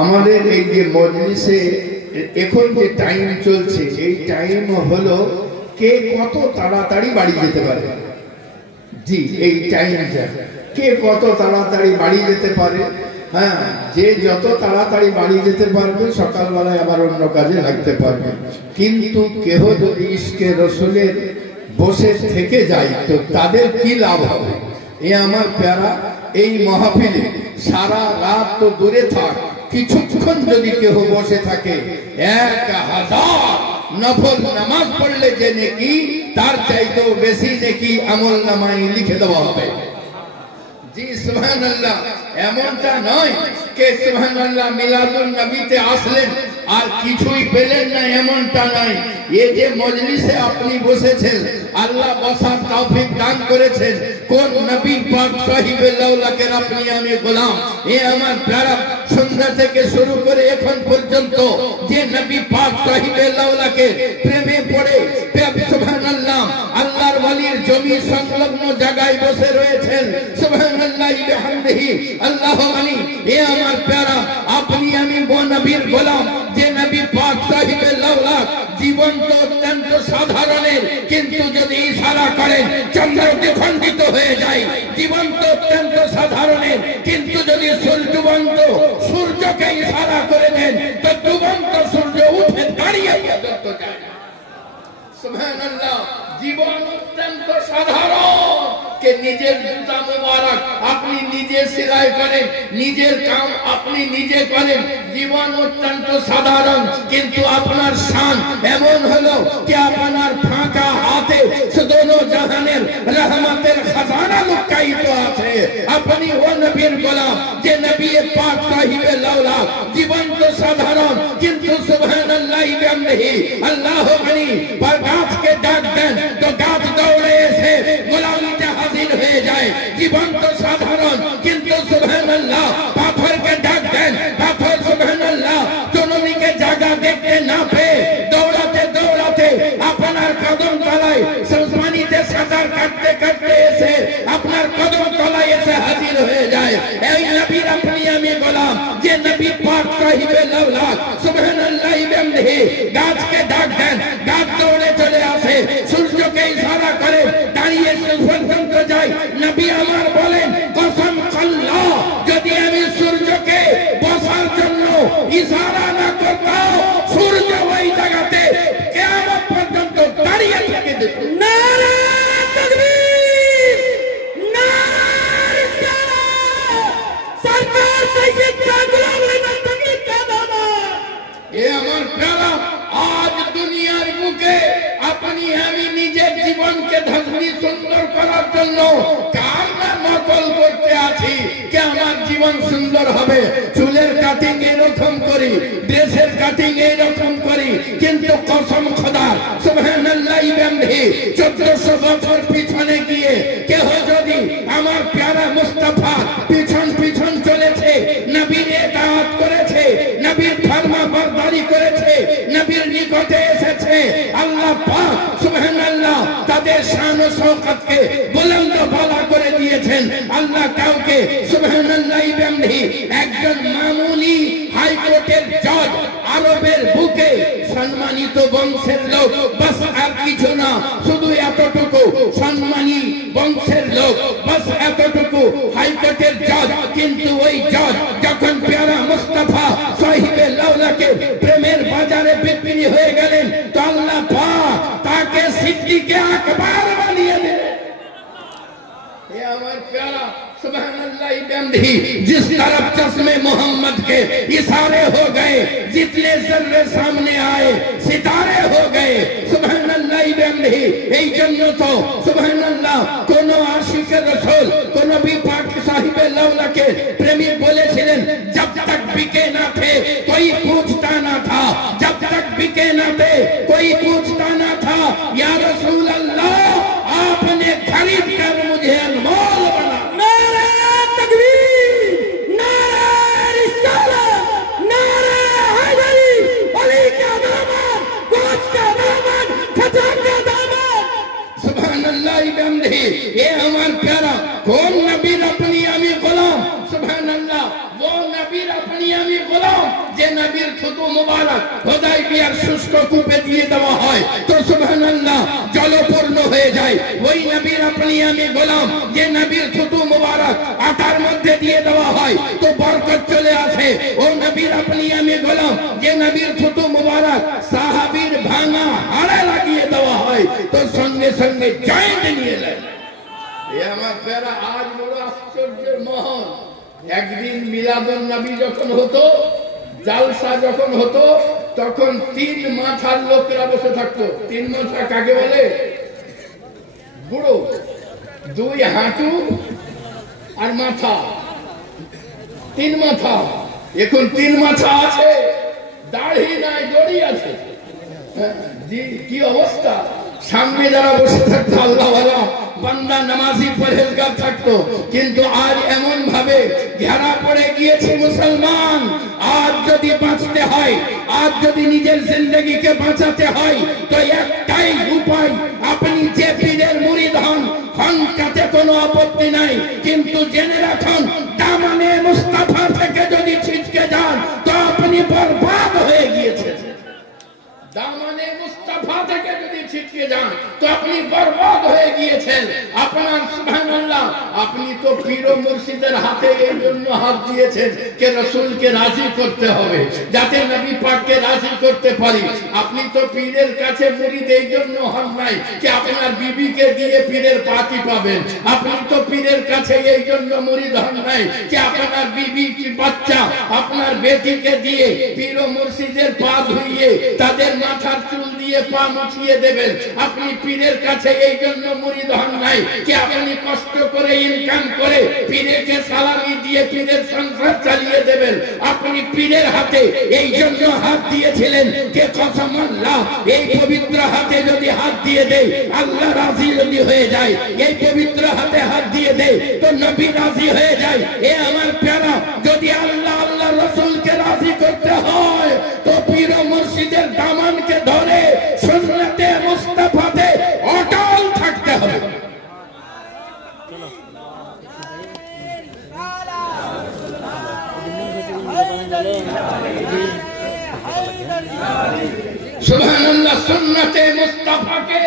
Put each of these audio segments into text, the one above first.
আমাদের এই যে মজলিসে এখন যে টাইম চলছে, এই টাইম হলো কে কত তাড়াতাড়ি বাড়ি যেতে পারে। জি, এই টাইমটা কে কত তাড়াতাড়ি বাড়ি যেতে পারে। হ্যাঁ, যে যত তাড়াতাড়ি বাড়ি যেতে পারবে সকালবেলায় আবার অন্য কাজে লাগতে পারবে। কিন্তু কেহ যদি ইশকে রসুলের বসে থেকে যায় তো তাদের কি লাভ হবে? এ আমার প্যারা, এই মাহফিলে সারা রাত তো দূরে থাক, কিছুক্ষণ যদি কেহ বসে থাকে 1000 নফল নামাজ পড়লে যে নেকি তার চাইতেও বেশি নেকি আমল নামায় লিখে দেওয়া হবে। জি সুবহানাল্লাহ। এমনটা নয় কে সুবহানাল্লাহ মিলাদুন নবীতে আসলেন আর কিছুই পেলেন না, এমনটা নয়। এই যে মজলিসে আপনি বসেছেন, আল্লাহ বসার তৌফিক দান করেছেন কোন নবী পাক সাহিবে লাউলাকের আপনি আমি গোলাম। এ আমার প্যারা, সন্ধ্যা থেকে শুরু করে এখন পর্যন্ত যে নবী পাক সাহিবে লাউলাকে প্রেমে পড়ে সুবহানাল্লাহ আল্লাহর ওয়ালির জমি সংলগ্ন জায়গায় বসে রয়েছেন সুবহানাল্লাহ বিহামদিহি আল্লাহু আলী। এ আমার প্যারা, আপনি আমি ও নবীর গোলাম যে নবী পাক সাহিবে লাউলাক জীবন তো অত্যন্ত সাধারণের, কিন্তু যদি ইশারা করেন চন্দ্র দ্বিখণ্ডিত হয়ে যায়। জীবন তো অত্যন্ত সাধারণের, কিন্তু যদি ডুবন্ত সূর্যকে ইশারা করে দেন তো ডুবন্ত সূর্য উঠে দাঁড়িয়ে পর্যন্ত যায়। সুবহানাল্লাহ। জীবন অত্যন্ত সাধারণ, কে নিজের জুতা মুবারক আপনি নিজে সেলাই করেন, নিজের কাম আপনি নিজে করেন। জীবন অত্যন্ত সাধারণ, কিন্তু আপনার শান এমন হলো যে আপনার ফাঁকা হাতে দোনো জাহানের রহমতের খাজানা লুকায়িত আছে। আপনি ও নবীর গোলাম যে নবী পাক সাহিবে লাউলাক। জীবন তো সাধারণ, কিন্তু সুবহানাল্লাহ বিহামদিহি আল্লাহু আলী। पर গাছকে ডাক দেন তো গাছ দৌড়ে এসে গোলামিতে হাজির হয়ে যায়। জীবন তো সাধারণ, কিন্তু সুবহানাল্লাহ পাথরকে ডাক দেন, পাথর সুবহানাল্লাহ জননীকে জায়গা দেখতে না পেয়ে দৌড়াতে দৌড়াতে আপনার কদম তলায় পানিতে সাঁতার কাটতে কাটতে এসে আপনার কদম তলায় এসে হাজির হয়ে যায়। এই নবীর আপনি আমি গোলাম যে নবী পাক সাহিবে লাউলাক সুবহানাল্লাহ বিহামদিহি। গাছকে ডাক দেন, গাছ দৌড়ে চলে আসে, সূর্যকে ইশারা করে দাঁড়িয়ে পর্যন্ত যায়। নবী আমার বলেন কসম আল্লাহ, যদি আমি সূর্যকে বসার জন্য ইশারা না করতাম সূর্য ওই জায়গাতে কিয়ামত পর্যন্ত দাঁড়িয়ে থেকে যেত। নারে তাকবীর, নারে রিসালাত, সরকার সাইয়্যিদ কাদরাম তাকবীর কাদামা। এ আমার প্যারা, আজ দুনিয়ার বুকে আপনি আমি নিজের জীবনকে ধর্মী সুন্দর করার জন্য কার না নকল করতে আছি যে আমার জীবন সুন্দর হবে। চুলের কাটিং এরকম করি, ড্রেসের কাটিং এরকম করি, কিন্তু কসম খোদার সুবহানাল্লাহ বিহামদিহি 1400 বছর পিছনে গিয়ে কেহ যদি আমার প্যারা মুস্তাফা পিছন পিছন চলেছে, নবীর ইতাআত করেছে, নবীর ফরমাবরদারি করেছে, নবীর নিকটে এসেছে, আল্লাহ পাক সুবহানাল্লাহ তাদের শান ও শওকতকে বুলন্দ বালা করে দিয়েছেন। আল্লাহ কাউকে সুবহানাল্লাহ বিহামদিহি একজন মামুলি হাইকোর্টের জজ, আরবের বুকে সম্মানিত বংশের লোক, বাস আর কিছু না, শুধু এতটুকু সম্মানী বংশের লোক, বাস এতটুকু হাইকোর্টের জজ। কিন্তু ওই জজ যখন প্যারা মুস্তাফা সাহিবে লাউলাকে প্রেমের বাজারে বিক্রি হয়ে গেলেন তো আল্লাহ পাক তাকে সিদ্দিকে আকবর বানিয়ে দিলেন। ये আমার प्यारा सुबहानल्लाह बिहमदिही। जिस तरफ चश्मे मोहम्मद के इशारे हो गए, जितने जर्रे सामने आए सितारे हो गए सुबहानल्लाह बिहमदिही। এই জন্য তো সুবহানাল্লাহ কোন আশিক রাসূল কোন নবী পাক সাহিবে লাউলাকে প্রেমিক বলেছিলেন जब तक बिके ना थे कोई पूछता ना था, जब तक बिके ना थे कोई पूछता ना था, या रसूल अल्लाह आपने खरीद कर मुझे अनमोल बना। नारे तकबीर, नारे रिसालत, नारे हैदरी, अली का दामन, गोश्त का दामन, खजान का दामन। सुभानअल्लाह बिहमदिही। ये हमार प्यारा कौन नबी अपनी आमी गुलाम सुभानअल्लाह, वो नबी আপনি আমি গোলাম যে নবীর থুতু মুবারক হুদায়বিয়ার শুষ্ক কূপে দিয়ে দেওয়া হয় তো সুবহানাল্লাহ জলপূর্ণ হয়ে যায়। ওই নবীর আপনি আমি গোলাম যে নবীর থুতু মুবারক আটার মধ্যে দিয়ে দেওয়া হয় তো বরকত চলে আসে। ও নবীর আপনি আমি গোলাম যে নবীর থুতু মুবারক সাহাবীর ভাঙা হাড়ে লাগিয়ে দেওয়া হয় তো সঙ্গে সঙ্গে জয়েন্ট নিয়ে নেয়। এ আমার প্যারা আজ বড় আশ্চর্যের মহল। একদিন মিলাদুন নবী যখন হতো, জালসা যখন হতো, তখন 3 মাথার লোকেরা বসে থাকতো। 3 মাথা কাকে বলে? বুড়ো, 2 হাঁটু আর মাথা, 3 মাথা। এখন 3 মাথা আছে, দাড়ি নাই, দড়ি আছে। জি, কি অবস্থা! সামনে যারা বসে থাকতো আল্লাহওয়ালা বান্দা নামাজি পরহেজগার থাকতো, কিন্তু আজ এমন ভাবে ঘেরা পড়ে গিয়েছে মুসলমান। আজ যদি বাঁচতে হয়, আজ যদি নিজের জিন্দগিকে বাঁচাতে হয় তো একটাই উপায়, আপনি যে পীরের মুরিদ হন, হনকাতে কোনো আপত্তি নাই, কিন্তু জেনে রাখুন দামানে মুস্তাফা থেকে যদি ছিটকে যান তো আপনি বরবাদ হয়ে গিয়েছেন। দামানে মুস্তাফা থেকে যদি ছিটকে যান তো আপনি বরবাদ হয়ে গিয়েছেন। আপনার সুবহানাল্লাহ, আপনি তো পীর ও মুর্শিদের হাতে এই জন্য হাত দিয়েছেন যে রাসূলকে রাজি করতে হবে, যাতে নবী পাককে রাজি করতে পারি। আপনি তো পীরের কাছে মুরিদ এই জন্য হন নাই যে আপনার বিবিকে দিয়ে পীরের পাতি পাবেন। আপনি তো পীরের কাছে এই জন্য মুরিদ হন নাই যে আপনার বিবি কি বাচ্চা, আপনার বেটিকে দিয়ে পীর ও মুর্শিদের পা ধুইয়ে তাদের মাথার চুল দিয়ে পা মুছিয়ে দেবেন। আপনি পীরের কাছে এই জন্য মুরিদ হন নাই যে আপনি কষ্ট করে ইনকাম করে পীরকে সালামি দিয়ে পীরের সংসার চালিয়ে দেবেন। আপনি পীরের হাতে এই জন্য হাত দিয়েছিলেন যে কসম আল্লাহ, এই পবিত্র হাতে যদি হাত দিয়ে দেয় আল্লাহ রাজি যদি হয়ে যায়, এই পবিত্র হাতে হাত দিয়ে দেয় তো নবী রাজি হয়ে যায়। এ আমার প্যারা, যদি আল্লাহ আল্লাহ রাসূলকে রাজি করতে হয় তো পীর ও মুর্শিদের দামানকে ধরে সুন্নতে মুস্তাফাতে অটল থাকতে হবে। সুবহানাল্লাহ, সুন্নতে মুস্তাফাকে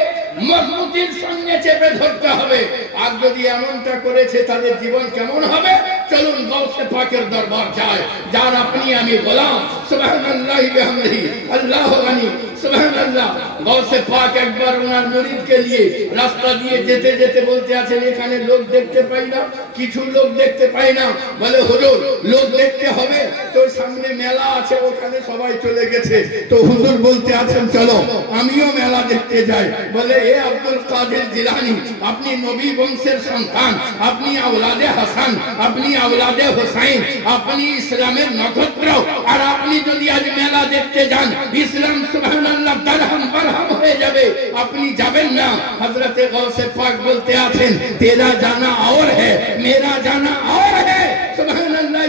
মজবুতির সঙ্গে চেপে ধরতে হবে। আর যদি এমনটা করেছে তাদের জীবন কেমন হবে? চলুন গাউসে পাকের দরবার যায়, যার আপনি আমি গোলাম। সুবহানাল্লাহি বিহামদিহি, আল্লাহু গনি। সুবহানাল্লাহ, গাউসে পাক একবার ওনার মুরিদকে নিয়ে রাস্তা দিয়ে যেতে যেতে বলতে আছেন, এখানে লোক দেখতে পাই না, কিছু লোক দেখতে পাই না। বলে হুজুর, লোক দেখতে হবে তো সামনে মেলা আছে, ওখানে সবাই চলে গেছে। তো হুজুর বলতে আছেন চলো আমিও মেলা দেখতে যাই। বলে এ আব্দুল কাদের জিলানী, আপনি নবী বংশের সন্তান, আপনি আওলাদে হাসান, আপনি আওলাদে হুসাইন, আপনি ইসলামের নক্ষত্র, আর আপনি যদি আজ মেলা দেখতে যান ইসলাম সুবহানাল্লাহ দারহাম বারহাম হয়ে যাবে, আপনি যাবেন না। হযরতে গাউসে পাক বলতে আছেন তেরা জানা और है मेरा जाना और है। সুবহানাল্লাহ,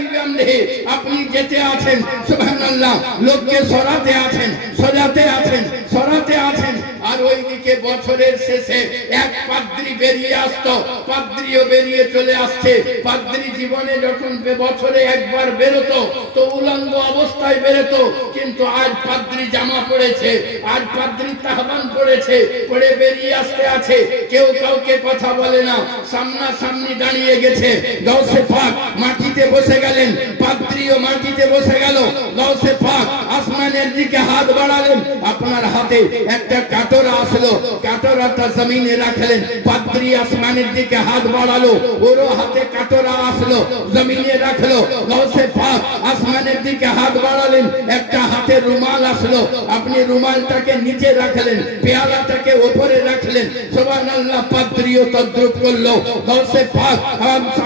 আপনি যেতে আছেন সুবহানাল্লাহ, লোককে সরাতে আছেন, সজাতে আছেন, সরাতে আছেন। আর ওইদিকে বছরের শেষে এক পাদ্রী বেরিয়ে আসতো, পাদ্রীও বেরিয়ে চলে আসছে। পাদ্রী জীবনে যখন বছরে একবার বেরোতো তো উলঙ্গ অবস্থায় বেরোতো, কিন্তু আজ পাদ্রী জামা পড়েছে, আজ পাদ্রী তাহবান পড়েছে, পড়ে বেরিয়ে আসতে আছে। কেউ কাউকে কথা বলে না, সামনাসামনি দাঁড়িয়ে গেছে। গাউসে পাক মাটিতে বসে গেলেন, পাদ্রীও মাটিতে বসে গেল। গাউসে পাক আসমানের দিকে হাত বাড়ালেন, আপনার হাতে একটা কাটরা আসলো, কাটরাটা জমিনে রাখলেন। পাদ্রী আসমানের দিকে হাত বাড়ালো, ওরও হাতে কাটরা আসলো, জমিনে রাখলো। গাউসে পাক আসমানের দিকে হাত বাড়ালেন, একটা হাতে রুমাল আসলো, আপনি রুমালটাকে নিচে রাখলেন, পেয়ালাটাকে উপরে রাখলেন। সুবহানাল্লাহ, পাদ্রীও তদ্রুপ করলো। গাউসে পাক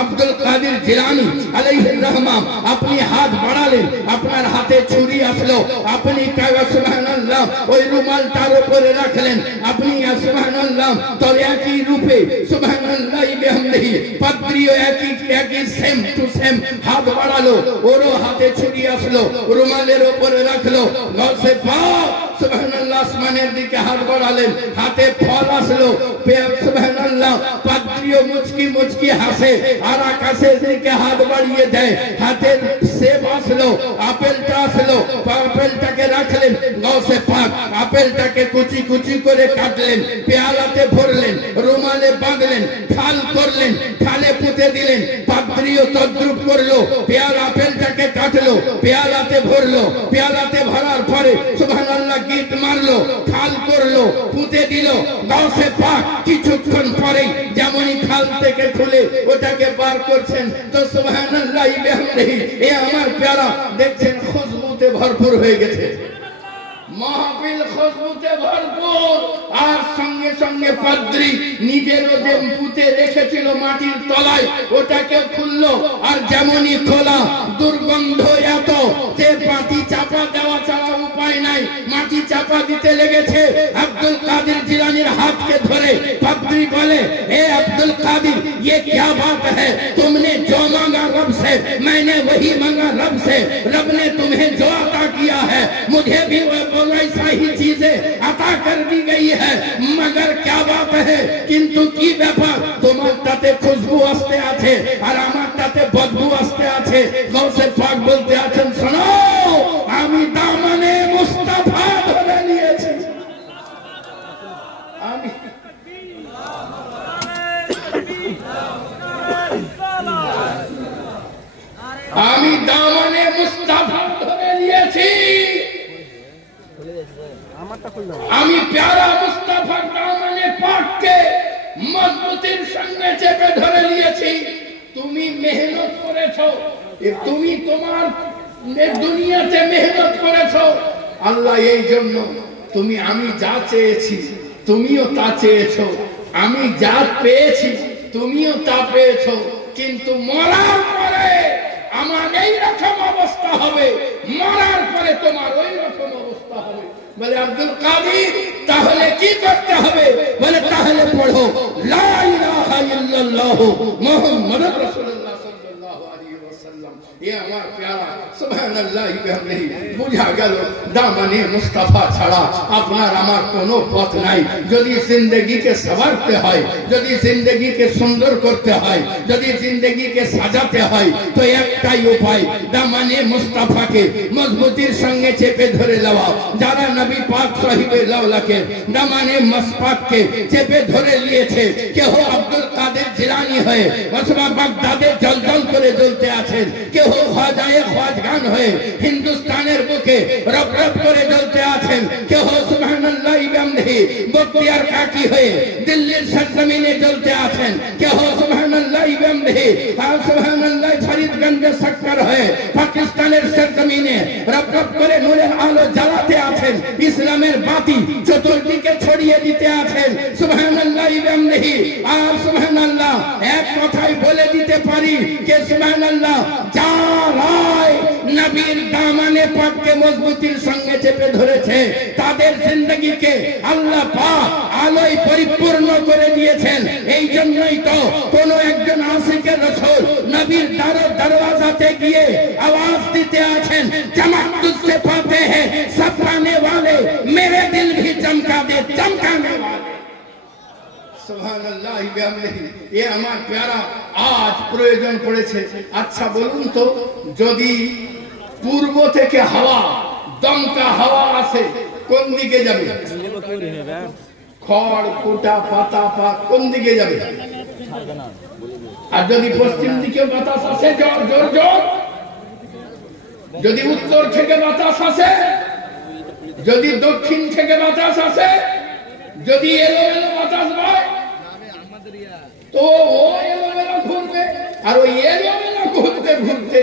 আব্দুল কাদের জিলানী আলাইহির রহমান, আপনি হাত বাড়ালেন, আপনার হাতে ছুরি আসলো, আপনি সুবহানাল্লাহ ওই রুমালটার উপরে রাখলেন, আপনি সুবহানাল্লাহ তো একই রূপে সুবহানাল্লাহ বিহামদিহি পাদ্রীও একই সেম টু সেম হাত বাড়ালো, ওরও হাতে ছুরি আসলো, রুমালের উপরে রাখলো। গাউসে পাক সুবহানাল্লাহ আসমানের দিকে হাত বাড়ালেন, হাতে ফল আসলো, সুবহানাল্লাহ পাদ্রীও মুচকি মুচকি হাসে আর আকাশের দিকে হাত বাড়িয়ে দেয়, হাতের সেব আসলো, আপেলটা আসলো, আপেলটাকে রাখলেন, গৌসে পাক আপেলটাকে কুচি কুচি করে কাটলেন, পেয়ালাতে ভরলেন, রুমালে বাঁধলেন, থাল করলেন, থালে পুঁতে দিলেন, পাদ্রীও তদ্রুপ করলো, পেয়ালা আপেলটাকে কাটলো, পেয়ালাতে ভরলো, পেয়ালাতে ভরার পরে সুবহানাল্লাহ গিট মারলো, খাল করলো, পুঁতে দিল, গৌসে পাক কিছুক্ষণ পরে যেমনই খাল থেকে খুলে ওটাকে বার করছেন তো সুবহানাল্লাহ এ আমার প্যারা দেখছেন খুশবুতে ভরপুর হয়ে গেছে, মাহফিল খুশবুতে ভরপুর। আর সঙ্গে সঙ্গে পাদ্রী নিজেরও যে পুঁতে রেখেছিল মাটির তলায় ওটাকে খুললো, আর যেমনই খোলা দুর্গন্ধ এত যে মাটি চাপা দেওয়া ছাড়া উপায় নাই, মাটি চাপা দিতে লেগেছে। আব্দুল কাদের জিলানীর হাতকে ধরে পাদ্রী বলে, এ আব্দুল কাদের ये क्या बात है, तुमने जो मांगा रब से मैंने वही मांगा रब से, रब ने तुम्हें जो अता किया है मुझे भी वैसा ही चीजें अता कर दी गई है, मगर क्या बात है किंतु की ব্যাপার তোমার তাতে খুশবু আসতে আছে আর আমার তাতে বদবু আসতে আছে। গৌসে পাক বলতে আছেন, শোনো আমি দামানে মুস্তাফা ধরে নিয়েছি, আমি দামানে মুস্তাফা ধরে নিয়েছি, আমি প্যারা মুস্তাফার দামানে পাককে মজবুতির সঙ্গে চেপে ধরে নিয়েছি। তুমি মেহনত করেছো, তুমি তোমার দুনিয়াতে মেহনত করেছো, আল্লাহ এই জন্য তুমি আমি যা চেয়েছি তুমিও তা চেয়েছো, আমি যা পেয়েছি তুমিও তা পেয়েছো, কিন্তু মরার পরে আমার এই রকম অবস্থা হবে, মরার পরে তোমার ওই রকম অবস্থা হবে। বলে আব্দুল কাদের তাহলে কি করতে হবে? বলে তাহলে পড়ো লা ইলাহা ইল্লাল্লাহ মুহাম্মাদুর রাসূলুল্লাহ সাল্লাল্লাহু আলাইহি ওয়াসাল্লাম। এ আমার প্যারা সুবহানাল্লাহ বিহামদিহি, বুঝা গেল দামানে মুস্তাফা ছাড়া আপনার আমার কোনো পথ নাই। যদি জিন্দেগিকে সওয়ারতে হয়, যদি জিন্দেগিকে সুন্দর করতে হয়, যদি জিন্দেগিকে সাজাতে হয় তো একটাই উপায়, দামানে মুস্তাফাকে মজবুতির সঙ্গে চেপে ধরে নেওয়া। যারা নবী পাক সাহিবে লাউলাকে দামানে মুস্তাফাকে চেপে ধরে নিয়েছে, কেউ আব্দুল কাদের জিলানী হয়ে অথবা বাগদাদের জলজল করে জ্বলতে আছেন, কেউ খাজায়ে খাজগান হয়ে হিন্দুস্তানের বুকে রব রব করে জ্বলতে আছেন, কেউ সুবহানাল্লাহ বিহামদিহি বখতিয়ার কাকি হয়ে দিল্লির সরজমিনে জ্বলতে আছেন, কেউ সুবহানাল্লাহ বিহামদিহি সুবহানাল্লাহ ফরিদগঞ্জের শক্কর হয়ে পাকিস্তানের সরজমিনে রব রব করে নূরের আলো জ্বালাতে আছেন, ইসলামের বাতি চতুর্দিকে ছড়িয়ে দিতে আছেন। সুবহানাল্লাহ বিহামদিহি আর সুবহানাল্লাহ এক কথাই বলে দিতে পারি যে সুবহানাল্লাহ যারাই নবীর দামানে পাককে মজবুতির সঙ্গে চেপে ধরেছে তাদের জিন্দেগিকে আল্লাহ পাক আলোয় পরিপূর্ণ করে দিয়েছেন। এই জন্যই তো কোন একজন আশিকে রাসূল নবীর দরওয়াজাতে গিয়ে আওয়াজ দিতে আছেন, चमक तुझसे पाते हैं सब पाने वाले, मेरे दिल भी चमका दे चमकाने वाले। সুবহানাল্লাহ বিহামদিহি, এ আমার প্যারা আজ প্রয়োজন পড়েছে। আচ্ছা বলুন তো, যদি পূর্ব থেকে হাওয়া দমকা হাওয়া আসে কোন দিকে যাবে? খড় কুটা পাতা পাত কোন দিকে যাবে? আর যদি পশ্চিম দিকে বাতাস আসে জোর জোর জোর, যদি উত্তর থেকে বাতাস আসে, যদি দক্ষিণ থেকে বাতাস আসে, যদি এলোমেলো বাতাস বয় তো ও এলোমেলো ঘুরবে। আর ওই এলোমেলো ঘুরতে ঘুরতে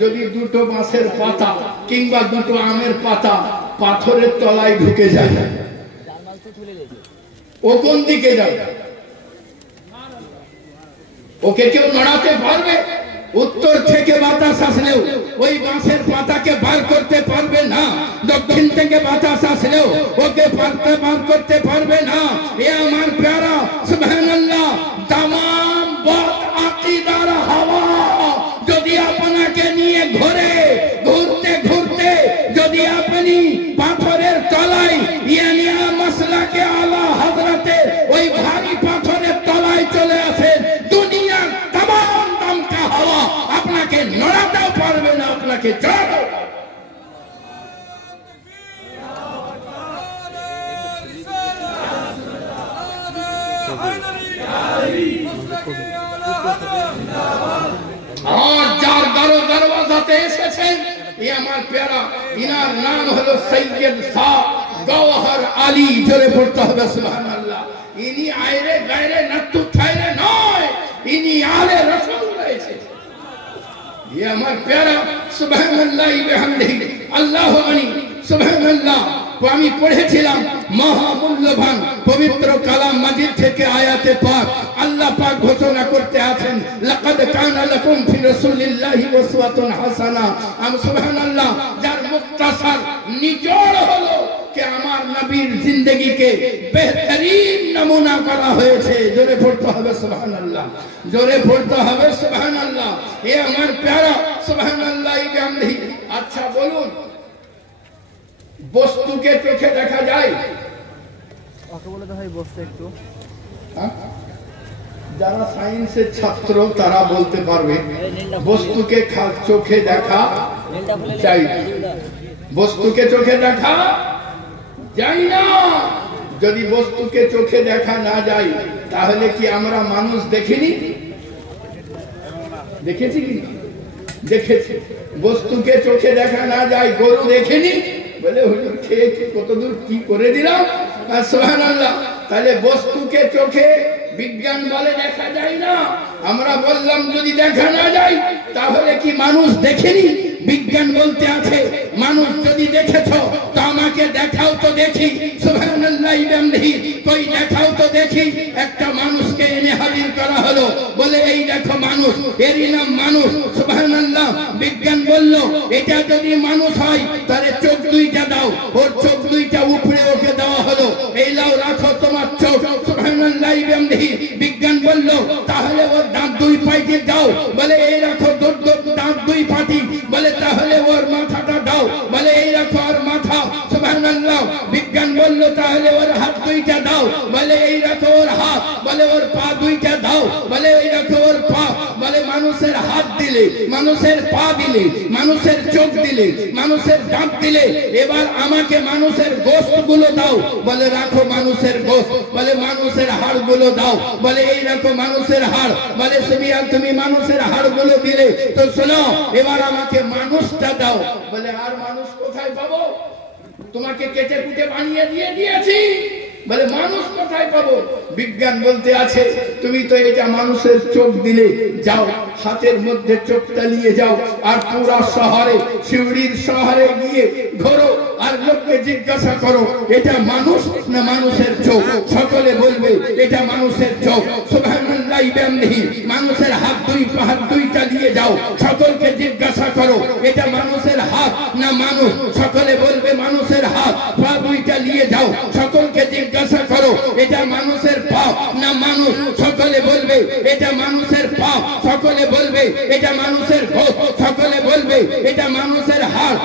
যদি দুটো বাঁশের পাতা কিংবা দুটো আমের পাতা পাথরের তলায় ঢুকে যায়, ও কোন দিকে যাবে? ওকে কেউ নড়াতে পারবে? উত্তর থেকে বাতাস আসলেও ওই বাঁশের পাতাকে বার করতে পারবে না, দক্ষিণ থেকে বাতাস আসলেও ওকে বার করতে পারবে না। এ আমার প্যারা সুবহানাল্লাহ, তামাম বদ আকীদার হাওয়া যদি আপনাকে নিয়ে ঘুরে, ঘুরতে ঘুরতে যদি আপনি পাথরের তলায় রওজাতে এসেছেন। এই আমার প্যারা, ইনার নাম হলো সৈয়দ শাহ গওহর আলী। জোরে পড়তে হবে সুবহানাল্লাহ। ইনি আয়রে গায়রে নাত্তু ঠায়রে নয়, ইনি আলে রাসূল রয়েছে। ये আমার প্যারা সুবহানাল্লাহ বিহামদিহি আল্লাহু আনি সুবহানাল্লাহ। আমি পড়েছিলাম মহামূল্যবান পবিত্র কালাম মাজিদ থেকে আয়াতে পাক আল্লাহ পাক ঘোষণা করতে আছেন, লাকাদ কানা লাকুম ফি রাসূলিল্লাহি উসওয়াতুন হাসানা। সুবহানাল্লাহ। যার মুক্তাসার নিচড় হলো कि আমার নবীর জিন্দেগিকে বেহতরিন নমুনা করা হয়েছে। জোরে পড়তে হবে সুবহানাল্লাহ, জোরে পড়তে হবে সুবহানাল্লাহ। এ আমার প্যারা সুবহানাল্লাহ বিহামদিহি। আচ্ছা বলুন, বস্তুকে চোখে দেখা যায়? ওকে বলে তো ভাই বসতে একটু। যারা সায়েন্সের ছাত্র তারা বলতে পারবে বস্তুকে চোখে দেখা যায় না, বস্তুকে চোখে দেখা যায় না। যদি বস্তুকে চোখে দেখা না যায় তাহলে কি আমরা মানুষ দেখিনি? দেখেছি কি? দেখেছি। বস্তুকে চোখে দেখা না যায়, গরু দেখেনি? বলে হুজুর খেয়ে কতদূর কি করে দিলাম। সুবহানাল্লাহ। তাহলে বস্তুকে চোখে বিজ্ঞান বলে দেখা যায় না। আমরা বললাম যদি দেখা না যায় তাহলে কি মানুষ দেখেনি? বিজ্ঞান বলতে আছে মানুষ যদি দেখেছ তো আমাকে দেখাও তো দেখি। সুবহানাল্লাহ বিহামদিহি। কই দেখাও তো দেখি। একটা মানুষকে এনে হাজির করা হলো, বলে এই দেখো মানুষ, এরই নাম মানুষ। সুবহানাল্লাহ। বিজ্ঞান বলল এটা যদি মানুষ হয় তাহলে চোখ দুইটা দাও। ওর চোখ দুইটা উপরে ওকে দেওয়া হলো, এই লাও রাখো তোমার চোখ। সুবহানাল্লাহ বিহামদিহি। বিজ্ঞান বলল তাহলে ওর দাঁত দুই পাইতে দাও, বলে এই রাখো দাঁত দুই পাটি। বলে তাহলে ওর মাথাটা দাও, বলে এই রাখো ওর মাথা। সুবহানাল্লাহ। বিজ্ঞান বলল তাহলে ওর হাত দুইটা দাও, বলে এই রাখো ওর হাত। বলে ওর পা দুইটা দাও, বলে এই রাখো ওর পা। বলে মানুষের হাত দিলে, মানুষের পা দিলে, মানুষের চোখ দিলে, মানুষের দাঁত দিলে, এবার আমাকে মানুষের গোশত গুলো দাও। বলে রাখো মানুষের গোশত। বলে মানুষের হাড় গুলো দাও, বলে এই রাখো মানুষের হাড়। বলে তুমি মানুষের হাড় গুলো দিলে, তো শোনো এবার আমাকে মানুষটা দাও। বলে আর মানুষ কোথায় পাবো? তোমাকে কেটে কুটে বানিয়ে দিয়ে দিয়েছি, বলে মানুষ কোথায় পাবো? বিজ্ঞান বলতে আছে তুমি তো এটা মানুষের চোখ দিলে, যাও হাতের মধ্যে চোখটা নিয়ে যাও আর পুরা শহরে, শিউড়ির শহরে গিয়ে ঘোরো আর লোককে জিজ্ঞাসা করো এটা মানুষ না মানুষের চোখ। সকলে বলবে এটা মানুষের চোখ। সুবহানাল্লাহ বিহামদিহি। মানুষের হাত দুইটা দিয়ে যাও, সকলকে জিজ্ঞাসা করো এটা মানুষের হাত না মানুষ। সকলে বলবে মানুষের হাত। পা দুইটা নিয়ে যাও, সকলকে জিজ্ঞাসা করো এটা মানুষের পা না মানুষ। সকলে বলবে এটা মানুষের পা। সকলে বলবে এটা মানুষের গোশ। সকলে বলবে এটা মানুষের হাড়।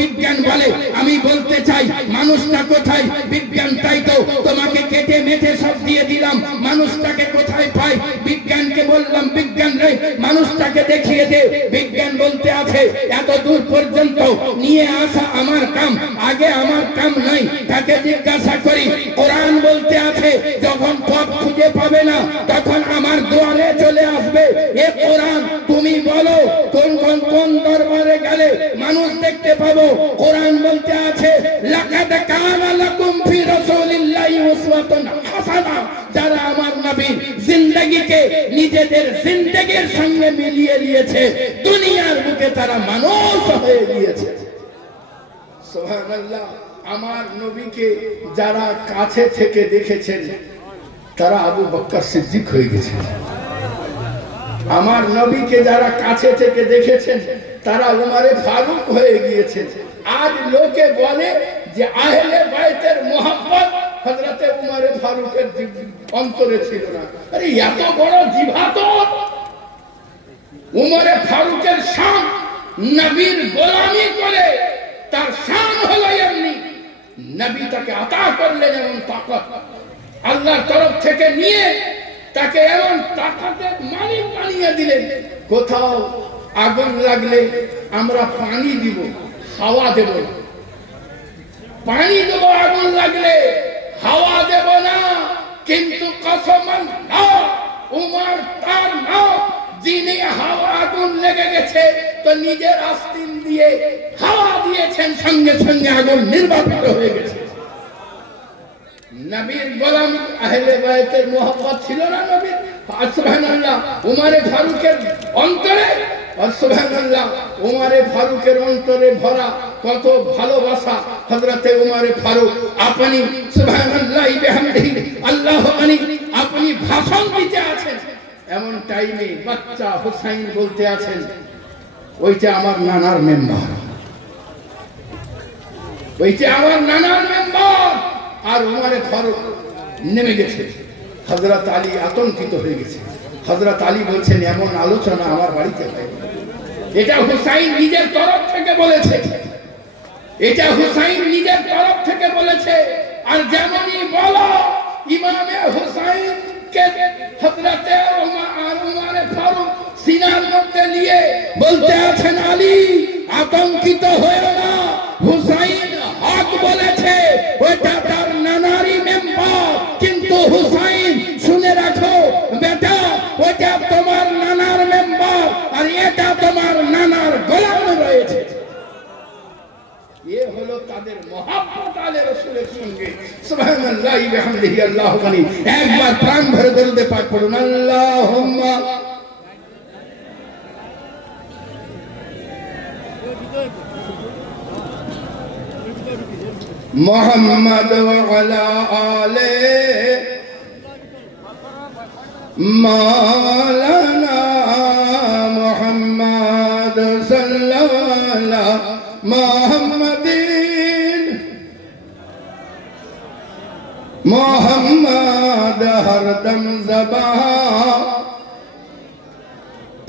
বিজ্ঞান বলে, আমি বলতে চাই মানুষটা কোথায়? বিজ্ঞান তাই তো তোমাকে কেটে মেটে সব দিয়ে দিলাম, মানুষটাকে কোথায় পাই? বিজ্ঞানকে বললাম বিজ্ঞান রে মানুষটাকে দেখিয়ে দে। বিজ্ঞান বলতে আছে এত দূর পর্যন্ত নিয়ে আসা আমার কাম, আগে আমার কাম নাই। তাকে জিজ্ঞাসা করি, কোরআন বলতে আছে যখন পথ খুঁজে পাবে না তখন আমার দুয়ারে চলে আসবে। এ কোরআন তুমি বলো কোন দরবারে গেলে মানুষ দেখতে পাবো? কোরআন বলতে আছে লাকাদ কানা লাকুম ফি রাসূলিল্লাহি উসওয়াতুন হাসানা। যারা আমার নবীর জিন্দেগিকে নিজেদের জিন্দেগির সঙ্গে মিলিয়ে নিয়েছে, দুনিয়ার বুকে তারা মানুষ হয়ে গিয়েছে। সুবহানাল্লাহ। আমার নবীকে যারা কাছে থেকে দেখেছেন তারা আবু বকর সিদ্দিক হয়ে গেছে। আমার নবীকে যারা কাছে থেকে দেখেছেন তারা উমরে ফারুক হয়ে গিয়েছেন। আজ লোকে বলে যে আহলে বাইতের মোহাব্বত হযরতে উমরে ফারুকের অন্তরে ছিল না। আরে এত বড় জিহাদত! উমরে ফারুকের শান নবীর গোলামি করে, তার শান হলো এমনি। নবী তাকে আতা করলেন এমন তাকত, আল্লাহর তরফ থেকে নিয়ে তাকে এমন তাকতের মালিক বানিয়ে দিলেন। কোথাও আগুন লাগলে আমরা পানি দিব, হাওয়া দেব না। পানি দেব আগুন লাগলে, হাওয়া দেব না। কিন্তু কসমান না, উমর তার নাম যিনি হাওয়া আগুন লেগে গেছে তো নিজের আস্তিন দিয়ে হাওয়া দিয়েছেন, সঙ্গে সঙ্গে আগুন নির্বাপিত হয়ে গেছে। নবীর গোলাম আহলে বাইতের মোহাম্মত ছিল না নবীর? সুবহানাল্লাহ। উমারে ফারুকের অন্তরে, সুবহানাল্লাহ, উমারে ফারুকের অন্তরে ভরা কত ভালোবাসা। হযরতে উমারে ফারুক আপনি সুবহানাল্লাহ বিহামদিহি আল্লাহু আনি আপনি ভাষণ দিতে আছেন, এমন টাইমে বাচ্চা হুসাইন বলতে আছেন ওইটা আমার নানার মেম্বার, ওইটা আমার নানার মেম্বার। আর উমারে ফারুক নেমে গেছে। হযরত আলী আতঙ্কিত হয়ে গেছে। হযরত আলী বলছেন এমন আলোচনা আমার বাড়িতে হয়। এটা হুসাইন নিজের তরফ থেকে বলেছে, এটা হুসাইন নিজের তরফ থেকে বলেছে। আর যেমনই বলো ইমামে হুসাইন কে হযরতে উমারে ফারুক সিনার মধ্যে নিয়ে বলতে আছেন আলী আতঙ্কিত হয়েও না, হুসাইন হক বলেছে, ওটা তার নানারই মেম্বার। কিন্তু হুসাইন শুনে রাখো বেটা, ওটা তোমার নানার মেম্বার আর এটা তোমার নানার গোলামে রয়েছে। এ হলো তাদের মহব্বত আলে রাসূলের সঙ্গে। সুবহানাল্লাহ বিহামদিহি আল্লাহু আকবার। একবার প্রাণ ভরে দরুদ পাক পড়ুন, আল্লাহুম্মা মুহাম্মাদ ওয়া আলা আলে মাওলানা মুহাম্মদ সাল্লাল্লাহু মুহাম্মাদিন মুহাম্মদ হরদম ज़बां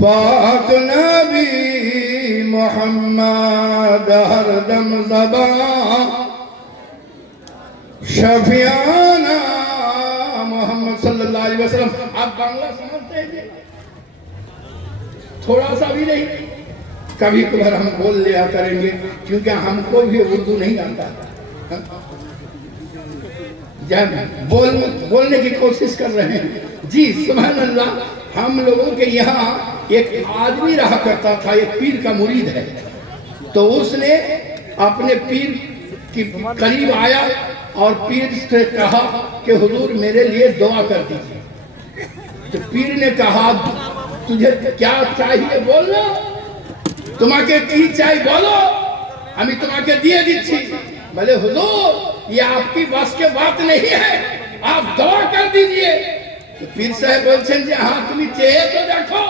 पाक नबी मुहम्मद हरदम ज़बां शफियाना मोहम्मद सल्लल्लाहु अलैहि वसल्लम। आप बांग्ला समझते हैं? थोड़ा सा भी नहीं। कभी कभार हम बोल लिया करेंगे क्योंकि हमको भी उर्दू नहीं आता। जब बोलने की कोशिश कर रहे हैं जी। सुभान अल्लाह। हम लोगों के यहाँ एक आदमी रहा करता था, एक पीर का मुरीद है। तो उसने अपने पीर की करीब आया और पीर से कहा कि हुजूर मेरे लिए दुआ कर दीजिए। तो पीर ने कहा तुझे क्या चाहिए बोलो, তোমাকে কি চাই বলো, আমি তোমাকে দিয়ে দিচ্ছি। বলে হুজুর ये आपकी बस के बात नहीं है, आप दुआ कर दीजिए। तो पीर साहब বলছেন যে হ্যাঁ তুমি চেয়ে তো দেখো,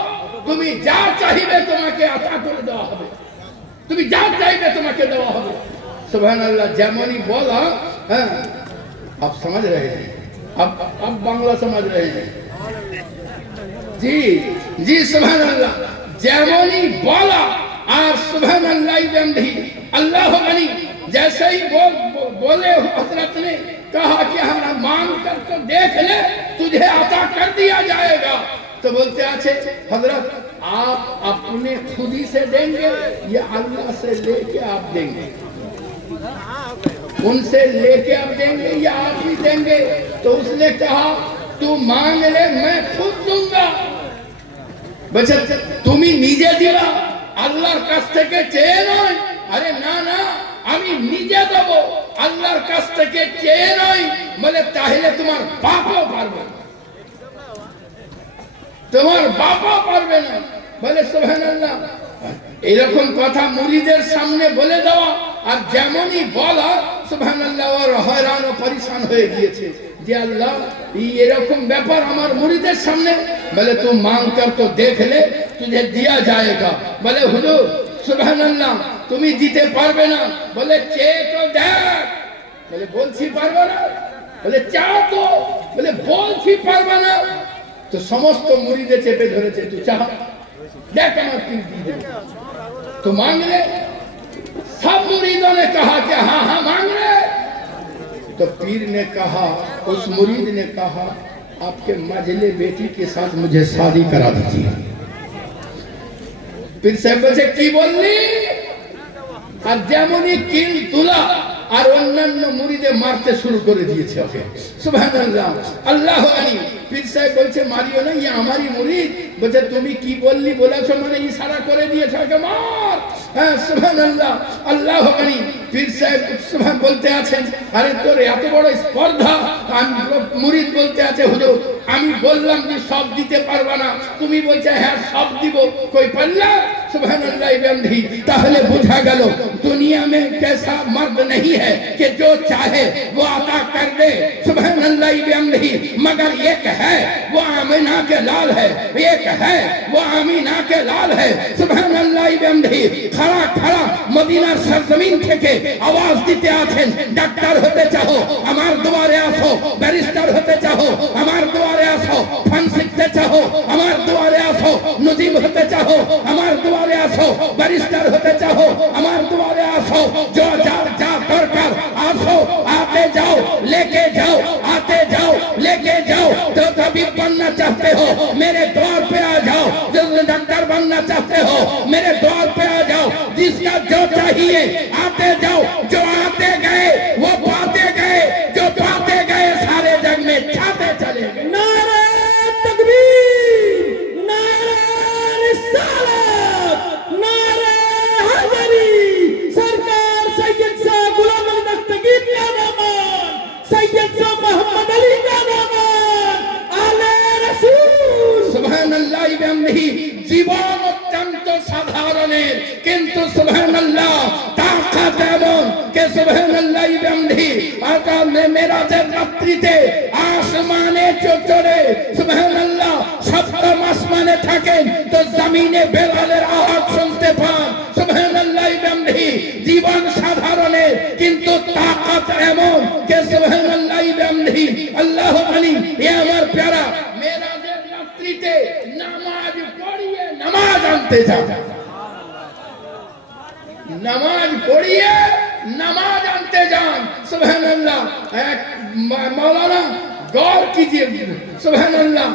তুমি যা চাইবে তোমাকে আতা করে দেওয়া হবে, তুমি যা চাইবে তোমাকে দেওয়া হবে। সুবহানাল্লাহ। যেমনই বলা, হ্যাঁ आप समझ रहे हैं, अब बांग्ला समझ रहे हैं जी जी। सुबहानअल्लाह। যেমনই বলা আর সুবহানাল্লাহ বিহামদিহি अल्लाह अली जैसे ही बोले हजरत ने कहा कि हमारा मांग कर तो देख ले, तुझे अता कर दिया जाएगा। तो बोलते अच्छे हजरत आप अपने खुद ही से देंगे या अल्लाह से लेके आप देंगे, उनसे लेके आप देंगे या आप ही देंगे? तो उसने कहा तू मांग ले मैं खुद दूंगा। बच्चा তুমি নিজে দিবা, আল্লাহর কাছ থেকে চেয়ে নয়। আরে না না আমি নিজে দেব, আল্লাহর কাছ থেকে চেয়ে নয়। বলে তাহলে তোমার বাপও পারবে না, তোমার বাপও পারবে না। বলে সুবহানাল্লাহ। এরকম কথা মুরিদের সামনে বলে দেওয়া আর যেমনই বলা সুবহানাল্লাহ ওর হয়রান ও পরেশান হয়ে গিয়েছে যে আল্লাহ এরকম ব্যাপার আমার মুরিদের সামনে। বলে तू मांग कर तो देख ले तुझे दिया जाएगा। বলে হুজুর সুবহানাল্লাহ তুমি দিতে পারবে না। বলে চেয়ে তো দেখ। বলে বলছি পারবে না। বলে চাও তো। বলে বলছি পারবে না। তো সমস্ত মুরিদে চেপে ধরেছে তুই চাহ देख আমার কি দিয়ে দে। तो मांग ले। सब मुरीदों ने कहा कि हाँ हाँ मांग ले। तो पीर ने कहा, उस मुरीद ने कहा आपके मजले बेटी के साथ मुझे शादी करा दीजिए। पीर साहब बच्चे की बोलनी আর যেমনই কিল তুলা আর অন্যান্য মুরিদে মারতে শুরু করে দিয়েছে ওকে। সুবহানাল্লাহ। আল্লাহু আলী। পীর সাহেব বলছে মারিও না, ये हमारी मुरीद বলছে তুমি কি বললি বলেছো মানে ইশারা করে দিয়েছো ওকে মার। হ্যাঁ সুবহানাল্লাহ। আল্লাহ আকবার। পীর সাহেব সুবহান বলতে আছেন আরে তোর এত বড় স্পর্ধা। মুরিদ বলতে আছে হুজুর আমি বললাম যে সব দিতে পারবা না, তুমি বলছে হ্যাঁ সব দিব, কই পারলা? सुबहानअल्लाह बंदी। ताहले बुझा गलो दुनिया में कैसा मर्द नहीं है कि जो चाहे वो अता कर दे। सुबहानअल्लाह बंदी। मगर एक है वो आमिना के लाल है, एक है वो आमिना के लाल है। सुबहानअल्लाह बंदी। खड़ा खड़ा मदीनार सरजमीन থেকে आवाज দিতে আছেন ডাক্তার হতে চাও আমার দুয়ারে আসো, ব্যারিস্টার হতে চাও আমার দুয়ারে আসো, ফান শিখতে চাও আমার দুয়ারে আসো, নজিব হতে চাও আমার দুয়ারে আসো, ব্যারিস্টার হতে চাও আমার দুয়ারে আসো। जो जा दरकार আসো, आते जाओ लेके जाओ, आते जाओ लेके जाओ। जो तबीब बनना चाहते हो मेरे द्वार पे आ जाओ, जो डॉक्टर बनना चाहते हो मेरे द्वार पे आ जाओ। जिसका जो चाहिए आते जाओ, जो आते गए वो पाते गए, जो पाते गए सारे जग में छाते चले गए। नारे तकबीर, नारे रिसालत, नारे हैदरी। सरकार सैयद शाह गुलाम अली दस्तगीर का नामान, सैयद शाह मोहम्मद अली का नामान, आले रसूल। सुबहानअल्लाह बिहम्दिही। জীবন অত্যন্ত সাধারণের কিন্তু সুবহানাল্লাহ তাকাত এমন কে সুবহানাল্লাহ বিহামদিহি। আকাল মেরাজের রাত্রিতে আসমানে চড়ে সুবহানাল্লাহ সপ্তম আসমানে থাকেন তো জমিনে বেলালের আওয়াজ শুনতে পান। সুবহানাল্লাহ বিহামদিহি। জীবন সাধারণের কিন্তু তাকাত এমন কে সুবহানাল্লাহ বিহামদিহি। আল্লাহু আলী এ আমার প্যারা মেরাজের রাত্রিতে নামাজ পড়িয়ে নামাজ আনতে যাও, নামাজ পড়িয়ে নামাজ আনতে যান। সুবহানাল্লাহ। এক মৌলানা गौर कीजिए सुबहानअल्लाह।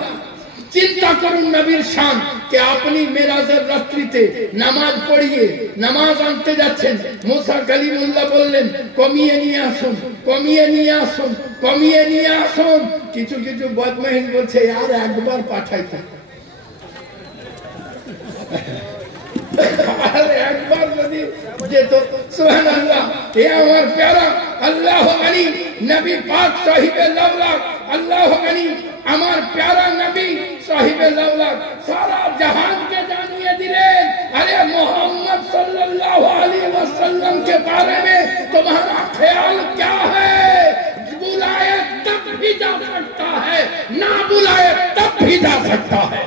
চিন্তা করুন নবীর শান কে আপনি মেরাজের রাত্রিতে নামাজ পড়িয়ে নামাজ আনতে যাচ্ছেন। মুসা কালিমুল্লাহ বললেন কমিয়ে নিয়ে আসুন, কমিয়ে নিয়ে আসুন, কমিয়ে নিয়ে আসুন। কিছু কিছু বদমাইশ বলছে আর একবার পাঠাইতে, একবার যদি যেত। সুবহানাল্লাহ। এ আমার প্যারা আল্লাহ আলী নবী পাক সাহিবে লাওলাক। আল্লাহ আলী আমার প্যারা নবী সাহিবে লাওলাক সারা জাহানকে জানিয়ে দিলেন अरे मोहम्मद सल्लल्लाहु अलैहि वसल्लम के बारे में तुम्हारा ख्याल क्या है? बुलाए तब भी जा सकता है, ना बुलाए तब भी जा सकता है।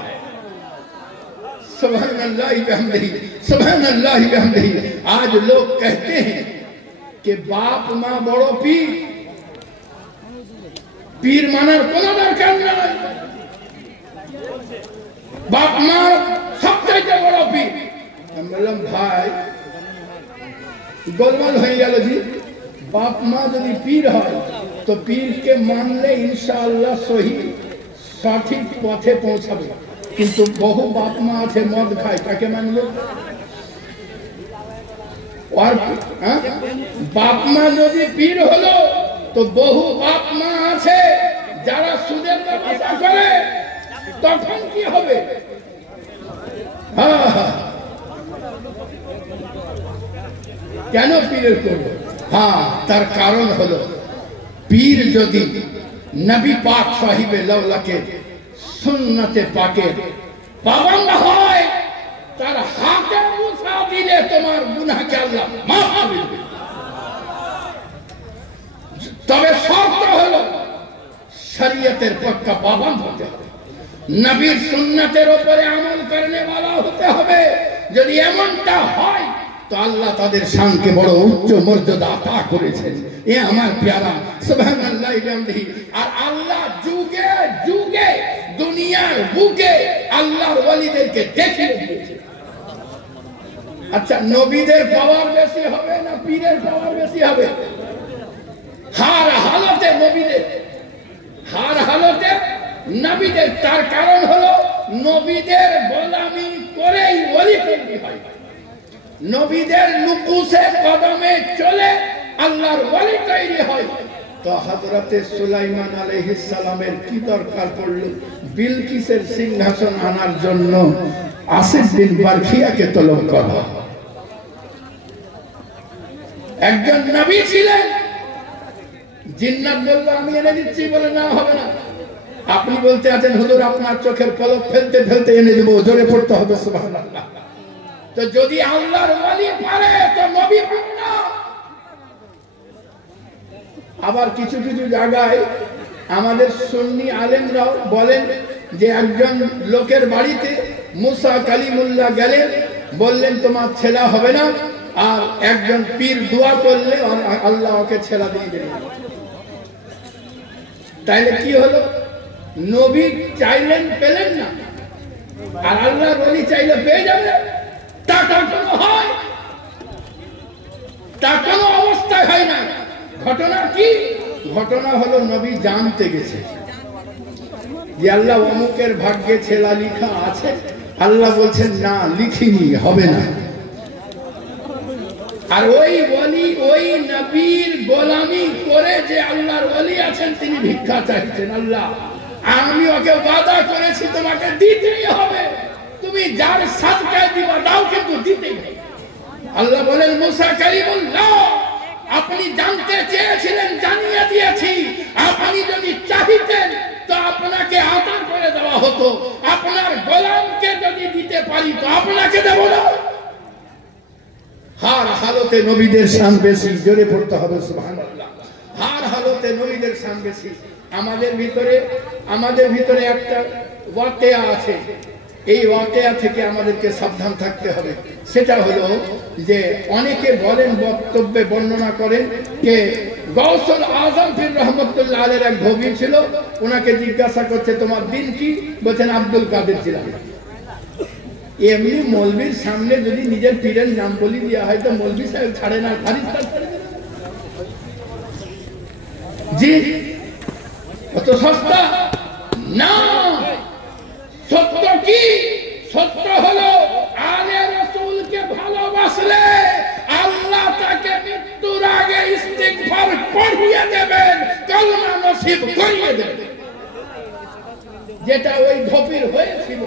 सुबहानअल्लाह बिहम्दिही, सुबहानअल्लाह बिहम्दिही। आज लोग कहते हैं कि बाप माँ बड़ो पीर, पीर मानार कोनो दरकार নাই, बाप माँ सबचেয়ে বড় পীর। আমি বললাম ভাই গোলমাল হয়ে গেল জি। বাপ মা যদি পীর হয় তো পীরকে মানলে ইনশাআল্লাহ সহি সঠিক পথে পৌঁছাবে। কিন্তু বহু বাপ মা আছে মদ খায়, তাকে মানলো? আর বাপ মা যদি পীর হলো তো বহু বাপ মা আছে যারা সুদের ব্যবসা করে, তখন কি হবে? কেন পীরের করবো? হ্যাঁ, তার কারণ হলো পীর যদি নবী পাক সাহিবে লাওলাকে সুন্নতে পাকের পাবন্দ হয়, তার হাতে মুছা দিলে তোমার গুনাহকে আল্লাহ মাফ করে দেবে। তবে শর্ত হলো শরীয়তের পাক্কা পাবন্দ হতে হবে, নবীর সুন্নতের উপরে আমল করনে वाला হতে হবে। যদি এমনটা হয় তো আল্লাহ তাদের শানকে বড় উচ্চ মর্যাদা আতা করেছেন। এ আমার প্যারা সুবহানাল্লাহ বিহামদিহি। আর আল্লাহ যুগে যুগে দুনিয়ার বুকে আল্লাহর ওয়ালিদেরকে দেখিয়ে দিয়েছে। আচ্ছা, নবীদের পাওয়ার বেশি হবে না পীরের পাওয়ার বেশি হবে? হার হালতে নবীদের, হার হালতে নবীদের। তার কারণ হলো নবীদের গোলামি করেই ওলি তৈরি হয়, নবীদের নুকুশে কদমে চলে আল্লাহর ওলি তৈরি হয়। তো হযরতে সুলাইমান আলাইহিস সালামের কি দরকার পড়ল বিলকিসের সিংহাসন আনার জন্য আসিফ বিন বারখিয়াকে তলব করা? একজন নবী ছিলেন, জিন্নাত বলল আমি এনে দিচ্ছি, বলে না হবে না। আপনি বলতে আছেন হুজুর আপনার চোখের পলক ফেলতে ফেলতে এনে দেব, জোরে পড়তে হবে সুবহানাল্লাহ। তো যদি আল্লাহর ওলি পারে তো নবী পারে না? আবার কিছু কিছু জায়গায় আমাদের সুন্নি আলেমরাও বলেন যে একজন লোকের বাড়িতে মুসা কালিমুল্লাহ গেলেন, বললেন তোমার ছেলে হবে না, আর একজন পীর দোয়া করলে আল্লাহ ওকে ছেলে দিয়ে দিলেন। তাইলে কি হলো? নবী চাইলেন পেলেন না, আর আল্লাহর ওলি চাইলে পেয়ে যাবে। তা কখনো হয়? তা কোনো অবস্থায় হয় না। ঘটনা কি? ঘটনা হলো নবী জানতে গেছে যে আল্লাহ অমুকের ভাগ্যে ছেলা লিখা আছে। আল্লাহ বলছেন না, লিখিনি, হবে না। আর ওই ওলি ওই নবীর গোলামি করে যে আল্লাহর ওলি আছেন তিনি ভিক্ষা চাইছেন, আল্লাহ আমি ওকে ওয়াদা করেছি তোমাকে দিতেই হবে, তুমি যার সাদকায় দিবা দাও, কিন্তু দিতেই হবে। আল্লাহ বলেন মুসা কালিমুল্লাহ আপনি জানতে চেয়েছিলেন, জানিয়ে দিয়েছি। আপনি যদি চাইতেন তো আপনাকে আতা করে দেওয়া হতো, আপনার গোলামকে যদি দিতে পারি তো আপনাকে দেব না। হার হালতে নবীদের শান বেশি, জোরে পড়তে হবে সুবহানাল্লাহ। হার হালতে নবীদের শান বেশি। আমাদের ভিতরে একটা ওয়াকিয়া আছে, এই ওয়াকিয়া থেকে আমাদেরকে সাবধান থাকতে হবে। সেটা হলো যে অনেকে বলেন, বক্তব্যে বর্ণনা করেন যে গৌসুল আজম পীর রহমতুল্লাহ আলাইহির এক ভবি ছিল, ওনাকে জিজ্ঞাসা করছে তোমার দিন কি? বলছেন আব্দুল কাদের জিলানী। এমনি মৌলবীর সামনে যদি নিজের পীরের নাম বলি দেওয়া হয় তো মৌলবী সাহেব ছাড়ে না, ফারিস্তা ছাড়ে না। জি কত সস্তা না। সত্য কি? সত্য হলো আলে রাসূলকে ভালোবাসলে আল্লাহ তাকে মৃত্যুর আগে ইস্তিগফার পড়িয়ে দেবেন, কলমা নসিব করিয়ে দেবেন। যেটা ওই ভবির হয়েছিল,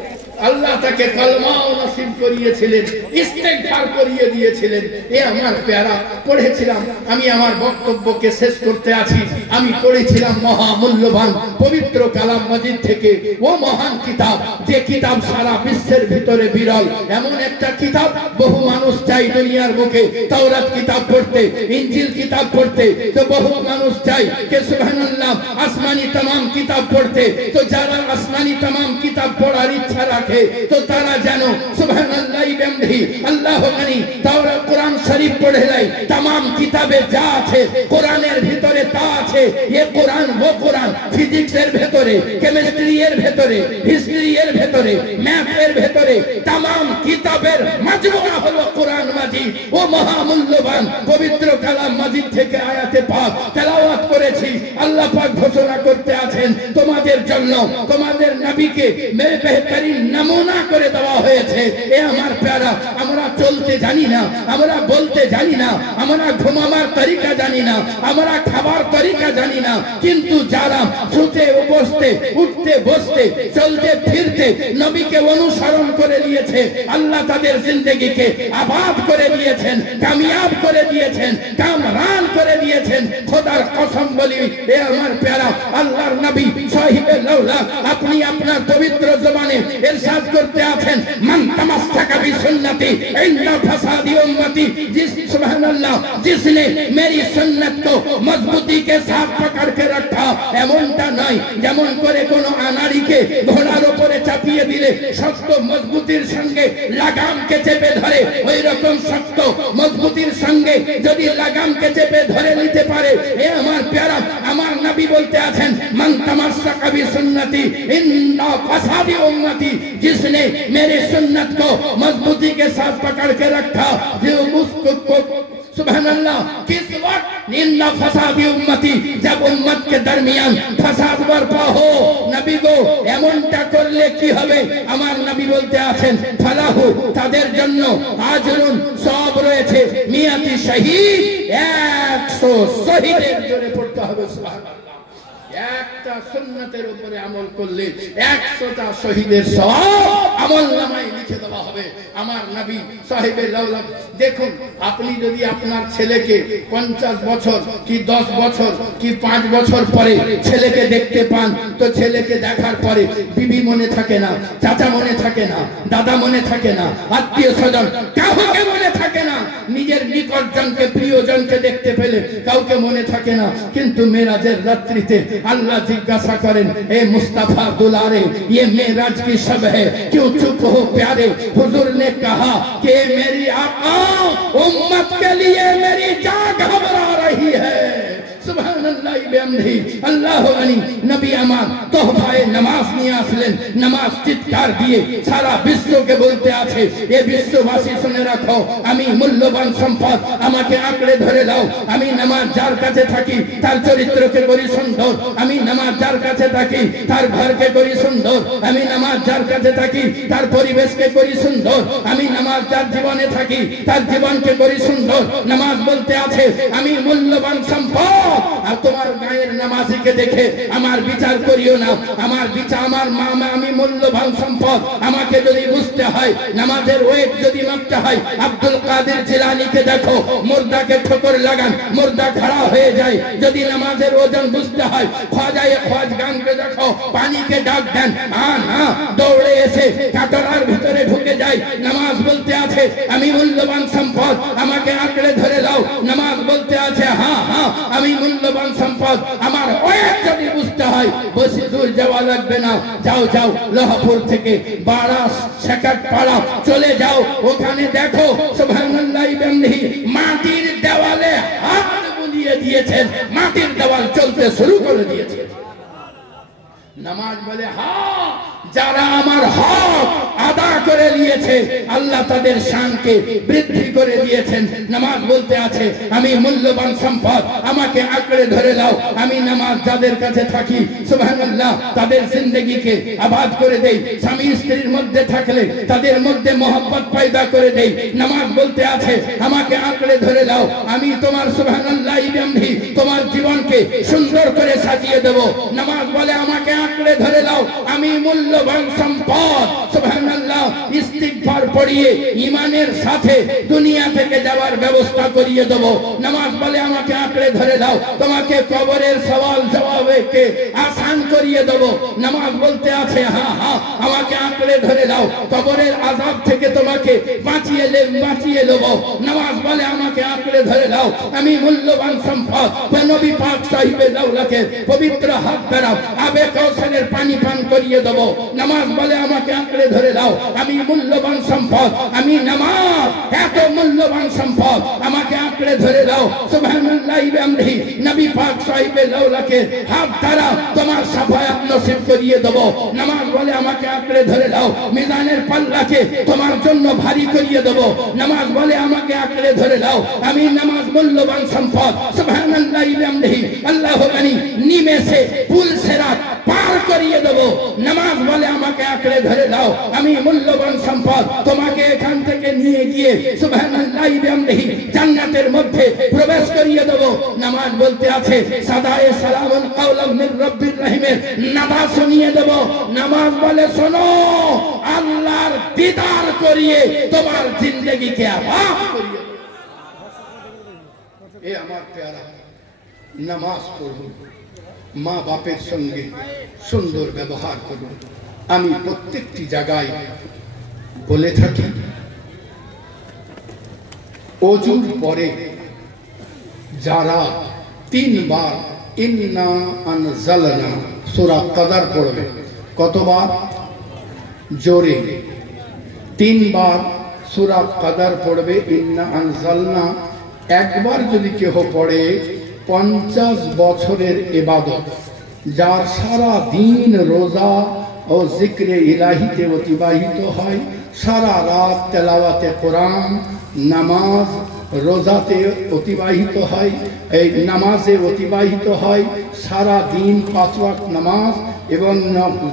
আল্লাহ তাকে কলমাও নসিব করিয়েছিলেন, ইস্তিগফার করিয়ে দিয়েছিলেন। এ আমার প্যারা পড়েছিলাম, আমি আমার বক্তব্যকে শেষ করতে আছি। আমি পড়েছিলাম মহামূল্যবান পবিত্র কালাম মাজিদ থেকে ও মহান কিতাব, যে কিতাব সারা বিশ্বের ভিতরে বিরল। এমন একটা কিতাব বহু মানুষ চাই দুনিয়ার মুখে তাওরাত কিতাব পড়তে, ইনজিল কিতাব পড়তে, তো বহু মানুষ চাই কে সুবহানাল্লাহ আসমানি तमाम কিতাব পড়তে। তো যারা আসমানি तमाम কিতাব পড়ার ইচ্ছা রাখে তো তারা জানো সুবহানাল্লাহ বিহামদিহি আল্লাহু গানি তাওরাত কোরআন শরীফ পড়ে যায়। तमाम কিতাবে যা আছে কোরআনের ভিতরে তা আছে। এই কোরআন ও কোরআন ফিজিক্সের ভিতরে, কেমিস্ট্রি এর ভিতরে, হিস্ট্রি এর ভিতরে, ম্যাথ এর ভিতরে तमाम কিতাবের মাজমুআ হলো কোরআন মাজিদ। ও মহামূল্যবান পবিত্র কালাম মাজিদ থেকে আয়াতে পাক তেলাওয়াত করেছি। আল্লাহ পাক ঘোষণা করতে আছেন তোমাদের জন্য তোমাদের নবীকে মেরে বেহতরিন নমুনা করে দেওয়া হয়েছে। এ আমার প্যারা, আমরা চলতে জানি না, আমরা বলতে জানি না, আমরা ঘুমাবার তরিকা জানি না, আমরা খাবার তরিকা জানি না, কিন্তু যারা শুতে বসতে, উঠতে বসতে, চলতে ফিরতে নবীকে অনুসরণ করে নিয়েছে, আল্লাহ তাদের জিন্দেগিকে আবাদ করে দিয়েছেন, কামিয়াব করে দিয়েছেন, কামরান করে দিয়েছেন। খোদার কসম বলি এ আমার প্যারা, আল্লাহর নবী সাহিবে লাউলা আপনি আপনার পবিত্র জবানে ইরশাদ করতে আছেন মান তামাসসাকা বিসুন্নতি ইনদা ফাসাদি উম্মতি। जिस सुभान अल्लाह जिसने मेरी सुन्नत को मजबूती के साथ पकड़ के रखा। এমনটা নয় যেমন করে কোন আনাড়িকে ঘোড়ার উপরে চাপিয়ে দিলে শক্ত মজবুতির সঙ্গে লাগামকে চেপে ধরে, ওই রকম শক্ত মজবুতির সঙ্গে যদি লাগামকে চেপে ধরে নিতে পারে। এ আমার প্যারা, আমার নবী বলতে আছেন মান তামাসসাকা বিসুন্নতি ইনদা ফাসাদি उम्मती। जिसने मेरी सुन्नत को मजबूती के साथ पकड़ के रखा, जो उसको सुबहानअल्लाह। किस वक्त निंदा फसादी उम्मती, जब उम्मत के दरमियान फसाद बर्पा हो, नबी को এমনটা করলে কি হবে? আমার নবী বলতে আছেন ফালাহু, তাদের জন্য আজরুন, সওয়াব রয়েছে, মিয়াতি শহীদ, 100 শহীদের জন্য পড়তে হবে সুবহানাল্লাহ। একটা সুন্নতের উপরে আমল করলে 100টা শহীদের সওয়াব আমলনামায় লিখে দেওয়া হবে। আমার নবী সাহেবে লাউলাদ, দেখুন আপনি যদি আপনার ছেলেকে 50 বছর কি 10 বছর কি 5 বছর পরে ছেলেকে দেখতে পান, তো ছেলেকে দেখার পরে বিবি মনে থাকে না, চাচা মনে থাকে না, দাদা মনে থাকে না, আত্মীয় স্বজন কাউকে মনে থাকে না, নিজের নিকটজনকে প্রিয়জনকে দেখতে পেলে কাউকে মনে থাকে না। কিন্তু মেরাজের রাত্রিতে अल्लाह जिज्ञासा करें, ए मुस्तफा दुलारे, ये मेराज की शब है, क्यों चुप हो प्यारे? हुजूर ने कहा कि मेरी आका, उम्मत के लिए मेरी जान घबरा रही है। सुबहानअल्लाह बिहम्दिही, अल्लाहु गनी। नबी আমার তোহফায়ে নামাজ নিয়ে আসলেন, নামাজ চিৎকার দিয়ে সারা বিশ্বকে বলতে আছে, এ বিশ্ববাসী শুনে রাখো, আমি মূল্যবান সম্পদ, আমাকে আঁকড়ে ধরে দাও। আমি নামাজ যার কাছে থাকি তার চরিত্রকে করি সুন্দর, আমি নামাজ যার কাছে থাকি তার ঘরকে করি সুন্দর, আমি নামাজ যার কাছে থাকি তার পরিবেশকে করি সুন্দর, আমি নামাজ যার জীবনে থাকি তার জীবনকে করি সুন্দর। নামাজ বলতে আছে আমি মূল্যবান সম্পদ। আর তোমার গায়ের নামাজিকে দেখে আমার বিচার করিও না, আমার বিচার আমার মা, আমি মূল্যবান সম্পদ। আমাকে যদি বুঝতে হয়, নামাজের ওয়েট যদি মাপতে হয়, আব্দুল কাদের জিলানীকে দেখো, মুর্দাকে ঠোকর লাগান, মুর্দা খাড়া হয়ে যায়। যদি নামাজের ওজন বুঝতে হয়, খ্বাজায়ে খ্বাজগানকে দেখো, পানিকে ডাক দেন, দৌড়ে এসে কাটরার ভিতরে ঢুকে যায়। নামাজ বলতে আছে আমি মূল্যবান সম্পদ, আমাকে আঁকড়ে ধরে দাও। নামাজ বলতে আছে আমি মূল্যবান সম্পদ। আমার ওয়েট যদি বুঝতে হয়, বেশি দূর যাওয়া লাগবে না, যাও যাও লোহাপুর থেকে বারাস শেখাট পাড়া চলে যাও, ওখানে দেখো সুবহানাল্লাহ বিহামদিহি মাটির দেওয়ালে হাত বুলিয়ে দিয়েছেন, মাটির দেওয়াল চলতে শুরু করে দিয়েছে। নামাজ বলে যারা আমার হক আদা করে নিয়েছে, আল্লাহ তাদের শানকে বৃদ্ধি করে দিয়েছেন। নামাজ বলতে আছে আমি মূল্যবান সম্পদ, আমাকে আঁকড়ে ধরে দাও। আমি নামাজ যাদের কাছে থাকি সুবহানাল্লাহ, তাদের জিন্দেগিকে আবাদ করে দেই। স্বামী স্ত্রীর মধ্যে থাকলে তাদের মধ্যে মহব্বত পয়দা করে দেই। নামাজ বলতে আছে আমাকে আঁকড়ে ধরে দাও, আমি তোমার সুবহানাল্লাহ বিহামদিহি তোমার জীবনকে সুন্দর করে সাজিয়ে দেব। নামাজ বলে আমাকে আঁকড়ে ধরে দাও, আমি মূল্যবান সম্পদ। সুবহানাল্লাহ, ইস্তিগফার পড়িয়ে ঈমানের সাথে দুনিয়া থেকে যাওয়ার ব্যবস্থা করিয়ে দেব। নামাজ বলে আমাকে আঁকড়ে ধরে দাও, তোমাকে কবরের সওয়াল জবাবকে আসান করিয়ে দেব। নামাজ বলতে আছে আমাকে আঁকড়ে ধরে দাও, কবরের আযাব থেকে তোমাকে বাঁচিয়ে দেব। নামাজ বলে আমাকে আঁকড়ে ধরে দাও, আমি মূল্যবান সম্পদ। নবী পাক সাহিবে দাওলাকে পবিত্র হাত দ্বারা আবে কাউসারের পানি পান করিয়ে দেব। নামাজ বলে আমাকে আঁকড়ে ধরে দাও, আমি মূল্যবান সম্পদ। আমি নামাজ এত মূল্যবান সম্পদ, আমাকে আঁকড়ে ধরে দাও। সুবহানাল্লাহ বিহামদিহি নবী পাক সাহিবে দাওলাকে হাত দ্বারা তোমার সাফায়াত নসিব করিয়ে দেব। নামাজ বলে আমাকে আঁকড়ে ধরে দাও, মিজানের পাল্লাকে তোমার জন্য ভারী করিয়ে দেব। নামাজ বলে আমাকে আঁকড়ে ধরে দাও, আমি নামাজ মূল্যবান সম্পদ। সুবহানাল্লাহ বিহামদিহি আল্লাহু গনি নিমেষে পুল সিরাত পার করিয়ে দেব। নামাজ বলে আমাকে আঁকড়ে ধরে দাও, আমি মূল্যবান সম্পদ। তোমাকে এখান থেকে নিয়ে গিয়ে সুবহানাল্লাহ বিহামদিহি জান্নাতের মধ্যে প্রবেশ করিয়ে দেব। নামাজ বলতে আছে সাদায়ে সালামুন কাওলাম মির রাব্বির রহিমের নাদা শুনিয়ে দেব। নামাজ বলে শোনো, আল্লাহর দিদার করিয়ে তোমার জিন্দেগিকে আবাদ করিয়ে দেব। এ আমার প্যারা, নামাজ পড়ুন, মা বাপের সঙ্গে সুন্দর ব্যবহার করুন। আমি প্রত্যেকটি জায়গায় বলে থাকি, ওজুর পরে যারা 3 বার ইন্না আনজালনা সূরা কদর পড়বে, কতবার? জোরে 3 বার সূরা কদর পড়বে, ইন্না আনজালনা। একবার যদি কেহ পড়ে 50 বছরের ইবাদত, যার সারা দিন রোজা ও জিক্রে ইলাহিতে অতিবাহিত হয়, সারা রাত তেলাওয়াতে কোরআন, নামাজ রোজাতে অতিবাহিত হয়, এই নামাজে অতিবাহিত হয়, সারা দিন 5 ওয়াক্ত নামাজ এবং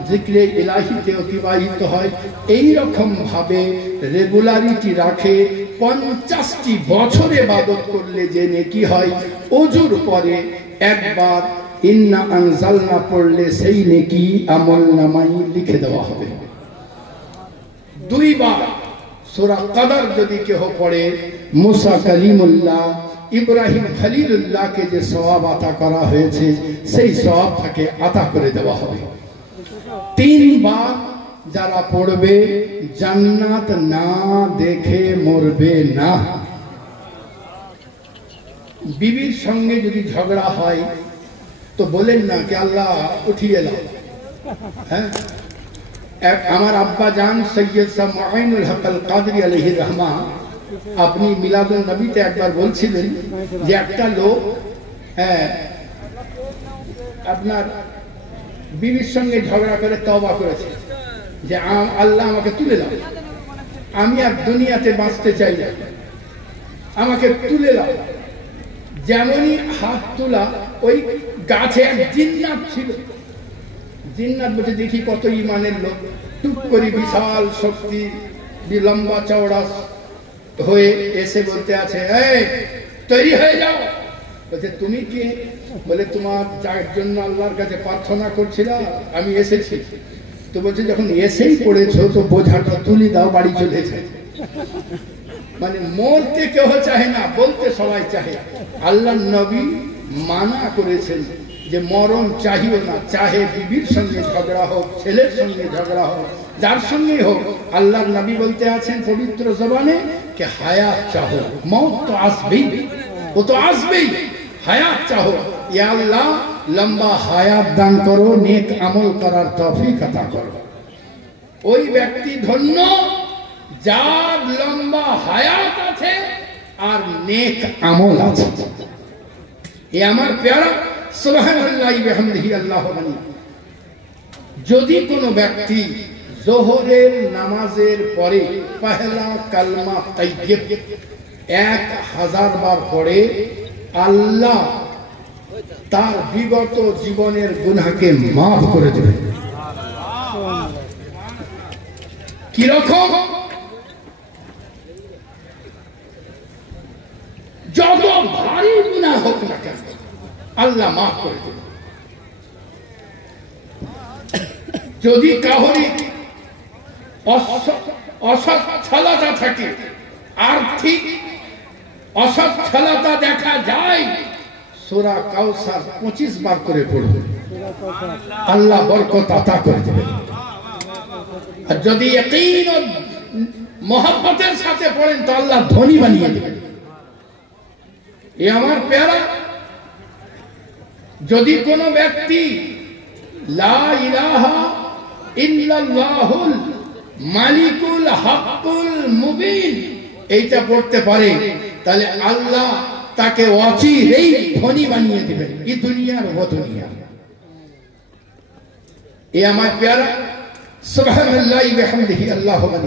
জিক্রে ইলাহিতে অতিবাহিত হয়। এই রকম ভাবে রেগুলারিটি রাখে 50টি বছর ইবাদত করলে যে নেকি হয়, ওজুর পরে একবার ইন্না আনজালনা পড়লে সেই নেকি আমলনামায় লিখে দেওয়া হবে। 2 বার সূরা কদর যদি কেউ পড়ে, মুসা কালিমুল্লাহ ইব্রাহিম খলিলুল্লাহকে যে সওয়াব আতা করা হয়েছে সেই সওয়াব তাকে আতা করে দেওয়া হবে। 3 বার যারা পড়বে জান্নাত না দেখে মরবে না। বিবির সঙ্গে যদি ঝগড়া হয় তো বলেন না কি আল্লাহ উঠিয়ে দাও। হ্যাঁ, আমার আব্বা জান সৈয়দ শাহ মুঈনুল হক আল কাদরি আলাইহির রহমা আপনি মিলাদুন নবীতে একবার বলছিলেন যে একটা লোক আপনার বিবির সঙ্গে ঝগড়া করে তওবা করেছে যে আল্লাহ আমাকে তুলে দাও, আমি আর দুনিয়াতে বাঁচতে চাই না, আমাকে তুলে দাও। যেমনই হাত তোলা, ওই গাছে এক জিন্নাত ছিল। জিন্নাত বলছে দেখি কত ইমানের লোক, টুক করে বিশাল শক্তি লম্বা চওড়া হয়ে এসে বলতে আছে, এই তৈরি হয়ে যাও। বলছে তুমি কি? বলে তোমার যার জন্য আল্লাহর কাছে প্রার্থনা করছিলাম আমি এসেছি। তো বলছে যখন এসেই পড়েছো তো বোঝাটা তুলে দাও, বাড়ি চলে যায়। মানে মরতে কেউ চাহে না, বলতে সবাই চাহে। আল্লাহ নবী মানা করেছেন যে মরণ চাহিও না, চাহে বিবির সঙ্গে ঝগড়া হোক, ছেলের সঙ্গে ঝগড়া হোক, যার সঙ্গে হোক। আল্লাহর নবী বলতে আছেন পবিত্র জবানে কে হায়াত চাহো, মौत তো আসবেই, ও তো আসবেই। হায়াত চাহো, ইয়া আল্লাহ লম্বা হায়াত দান করো, নেক আমল করার তৌফিক আতা করো। ওই ব্যক্তি ধন্য যার লম্বা হায়াত আছে আর নেক আমল আছে। এ আমার প্যারা সুবহানাল্লাহি ওয়া বিহামদিহি আল্লাহু আকবার। যদি কোনো ব্যক্তি যোহরের নামাজের পরে পহেলা কালমা তাইয়্যিব 1000 বার পড়ে, আল্লাহ তার বিগত জীবনের গুনাহকে মাফ করে দেবেন। কি রকম? যত ভারী গুনাহ হোক না কেন আল্লাহ মাফ করে দেবেন। যদি কাহরি অসচ্ছলতা থাকে, আর্থিক অসচ্ছলতা দেখা যায়, সূরা কাউসার 25 বার করে পড়বে, আল্লাহ বরকত আতা করে দেবেন। আর যদি ইয়াকিন ও মহব্বতের সাথে পড়েন তো আল্লাহ ধনী বানিয়ে দেবেন। এ আমার প্যারা, যদি কোনো ব্যক্তি লা ইলাহা ইল্লাল্লাহুল মালিকুল হকুল মুবিন এইটা পড়তে পারে, তাহলে আল্লাহ তাকে অচিরেই ধনী বানিয়ে দিবেন, এই দুনিয়ার ও দুনিয়া। এ আমার প্যারা সুবহানাল্লাহি ওয়া বিহামদিহি আল্লাহু আকবার।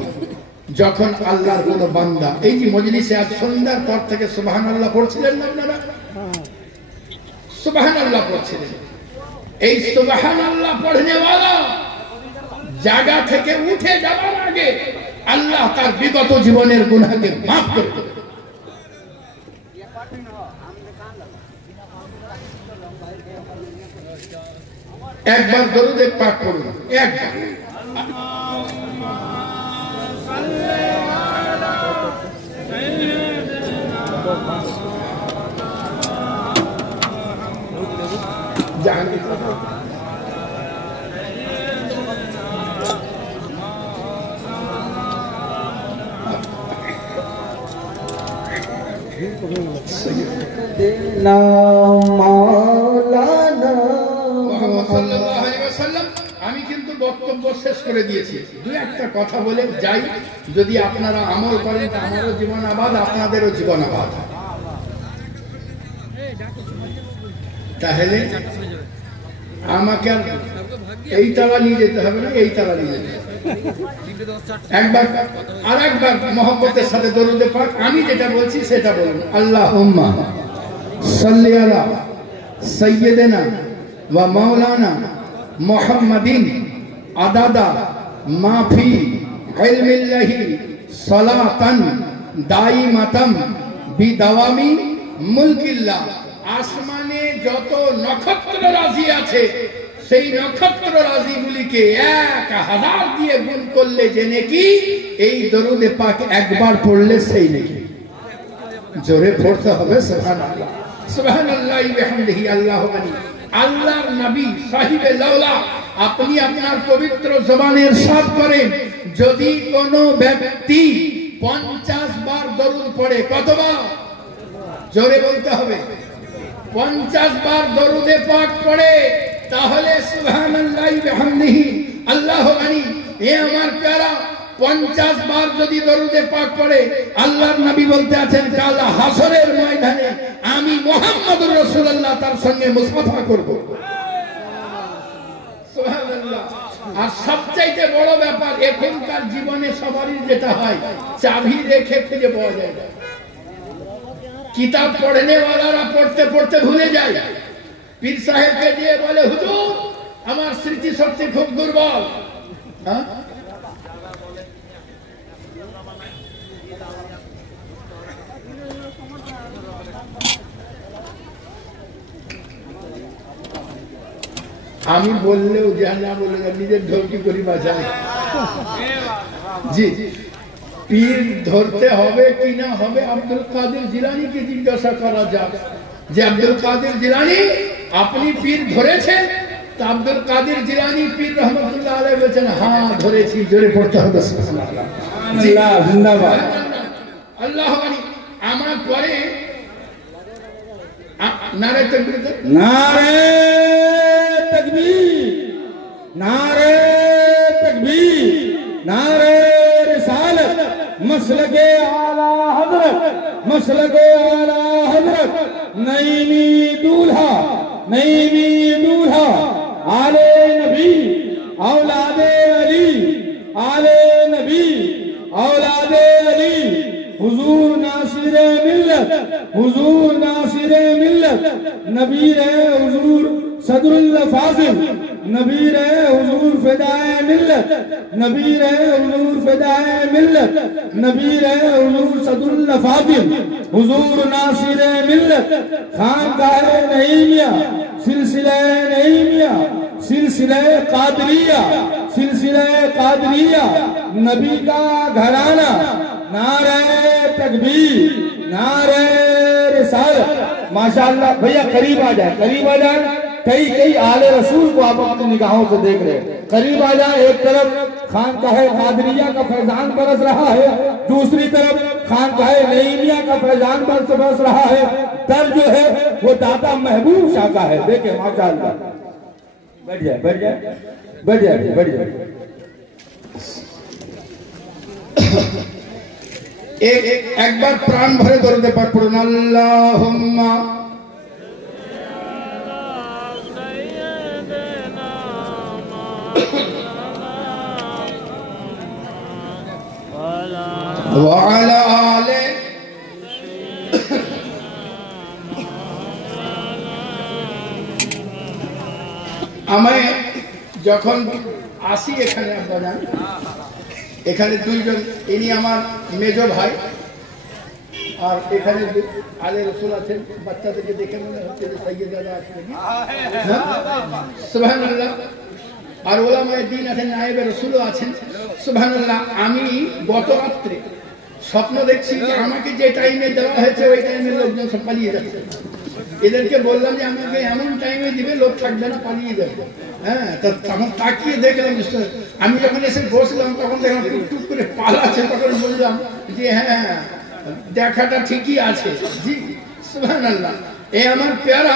যখন আল্লাহর কোন বান্দা এই যে মজলিসে আজ সন্ধ্যার পর থেকে সুবহানাল্লাহ পড়ছিলেন না আপনারা? সুবহানাল্লাহ পড়ছিলেন। এই সুবহানাল্লাহ পড়নে ওয়ালা জায়গা থেকে উঠে যাওয়ার আগে আল্লাহ তার বিগত জীবনের গুনাহকে মাফ করে দেবেন। একবার দরুদে পাক করুন, একবার। জানি আমি কিন্তু বক্তব্য শেষ করে দিয়েছি। দুই একটা কথা বলে যাই, যদি আপনারা আমল করেন আমারও জীবন আবাদ, আপনাদেরও জীবন আবাদ। তাহলে আমাকে এই তালা নিয়ে যেতে হবে না, এই তালা নিয়ে যেতে হবে। একবার আর একবার মোহাম্মতের সাথে দরুদে পাক আমি যেটা বলছি সেটা বলুন। আল্লাহুম্মা সাল্লি আলা সাইয়্যিদিনা ওয়া মাওলানা মুহাম্মাদিন আদাদা মা ফি ইলমিল্লাহি সালাতান দাইমাতাম বিদাওয়ামি মুলকিল্লাহ। আসমানে যত নক্ষত্র রাশি আছে সেই নক্ষত্র রাশিগুলিকে 1000 দিয়ে গুণ করলে যে নেকি, এই দরুদে পাক একবার পড়লে সেই নেকি। জোরে পড়তে হবে সুবহানাল্লাহ, সুবহানাল্লাহি ওয়া বিহামদিহি। আল্লাহু আকবার। আল্লাহর নবী সাহিবে লাউলা আপনি আপনার পবিত্র জবানে ইরশাদ করেন, যদি কোনো ব্যক্তি 50 বার দরুদ পড়ে, কতবার? জোরে বলতে হবে। 50 বার দরুদে পাক পড়ে, তাহলে সুবহানাল্লাহি ওয়া বিহামদিহি আল্লাহু আকবার। এ আমার প্যারা 50 বার যদি দরুদে পাক পড়ে, আল্লাহর নবী বলতে আছেন কাল হাসরের ময়দানে আমি মুহাম্মদুর রাসূলুল্লাহ তার সঙ্গে মুসাফা করব। সুবহানাল্লাহ। আর সবচাইতে বড় ব্যাপার, এখনকার জীবনে সবারই যেটা হয়, চাবি রেখে খুঁজে পাওয়া যায় না। কিতাব পড়নে ওয়ালারা পড়তে পড়তে ভুলে যায়। পীর সাহেবকে দিয়ে বলে, হুজুর আমার স্মৃতি শক্তি খুব দুর্বল। হ্যাঁ, আমি বললেও জানা বলে নিজের ঢোলকি করি বাজায়। জি, পীর ধরতে হবে কি না হবে আব্দুল কাদের জিলানীকে জিজ্ঞাসা করা যাক যে আব্দুল কাদের জিলানী আপনি পীর ধরেছেন? তা আব্দুল কাদের জিলানী পীর রহমতুল্লাহ আলাইহি বলেছেন, হ্যাঁ ধরেছি। জোরে পড়তে হবে সুবহানাল্লাহ, জিন্দাবাদ। আল্লাহু আকবার। আমার পরে নারে তাকবীর, नारे तकबीर, नारे तकबीर, नारे रिसालत, मसलके आला हजरत, मसलके आला हजरत, नईमी दूल्हा, नईमी दूल्हा, आले नबी, औलादे अली, आले नबी, औलादे अली, हुजूर नासिरे मिल्लत, हुजूर नासिरे मिल्लत, नबी रहे हुजूर सदरुल फाजिल, नबी रहे हुजूर फिदाए मिल्लत, नबी रहे हुजूर फिदाए मिल्लत, नबी रहे हुजूर सदरुल फाजिल, हुजूर नासिरे मिल्लत, खानकाहे नईमिया, सिलसिले नईमिया, सिलसिले कादरिया, सिलसिले कादरिया, नबी का घराना, नारे तकबीर, नारे रिसालत। माशाअल्लाह। भैया करीब आ जाए, करीब आ जाए। कई कई आले रसूल को आप अपनी निगाहों से देख रहे हैं। करीब आ जाए। एक तरफ खानकाहे कादरिया का फैजान बरस रहा है, दूसरी तरफ खानकाहे नईमिया का फैजान बरस रहा है। दर जो है वो दादा महबूब शाह का है। देखे माशाअल्लाह। बैठ जाए, बैठ जाए, बैठ जाए, बैठ जाए। একবার প্রাণ ভরে দরুদে পাক পড়ুন। আল্লাহুম্মা ওয়া আলা আলে আমি যখন আসি এখানে, আপনারা এখানে দুইজন, ইনি আমার মেজ ভাই, আর এখানে আলে রসুল আছেন। বাচ্চাদেরকে দেখে মনে হচ্ছে যে সাইয়্যিদ দাদা আছেন, সুবহানাল্লাহ। আর ওলামায়ে দ্বীন আছেন, নায়েবে রসুলও আছেন, সুবহানাল্লাহ। আমি গত রাত্রে স্বপ্ন দেখছি যে আমাকে যে টাইমে দেওয়া হয়েছে ওই টাইমে লোকজন সব পালিয়ে যাচ্ছে। এদেরকে বললাম যে আমাকে এমন টাইমে দিবে লোক থাকবে না, পালিয়ে যাবে। হ্যাঁ, তখন তাকিয়ে দেখলাম, আমি যখন এসে বসলাম তখন দেখলাম টুকটুক করে পালাচ্ছে। তখন বললাম যে হ্যাঁ, দেখাটা ঠিকই আছে। জি, সুবহানাল্লাহ। এ আমার প্যারা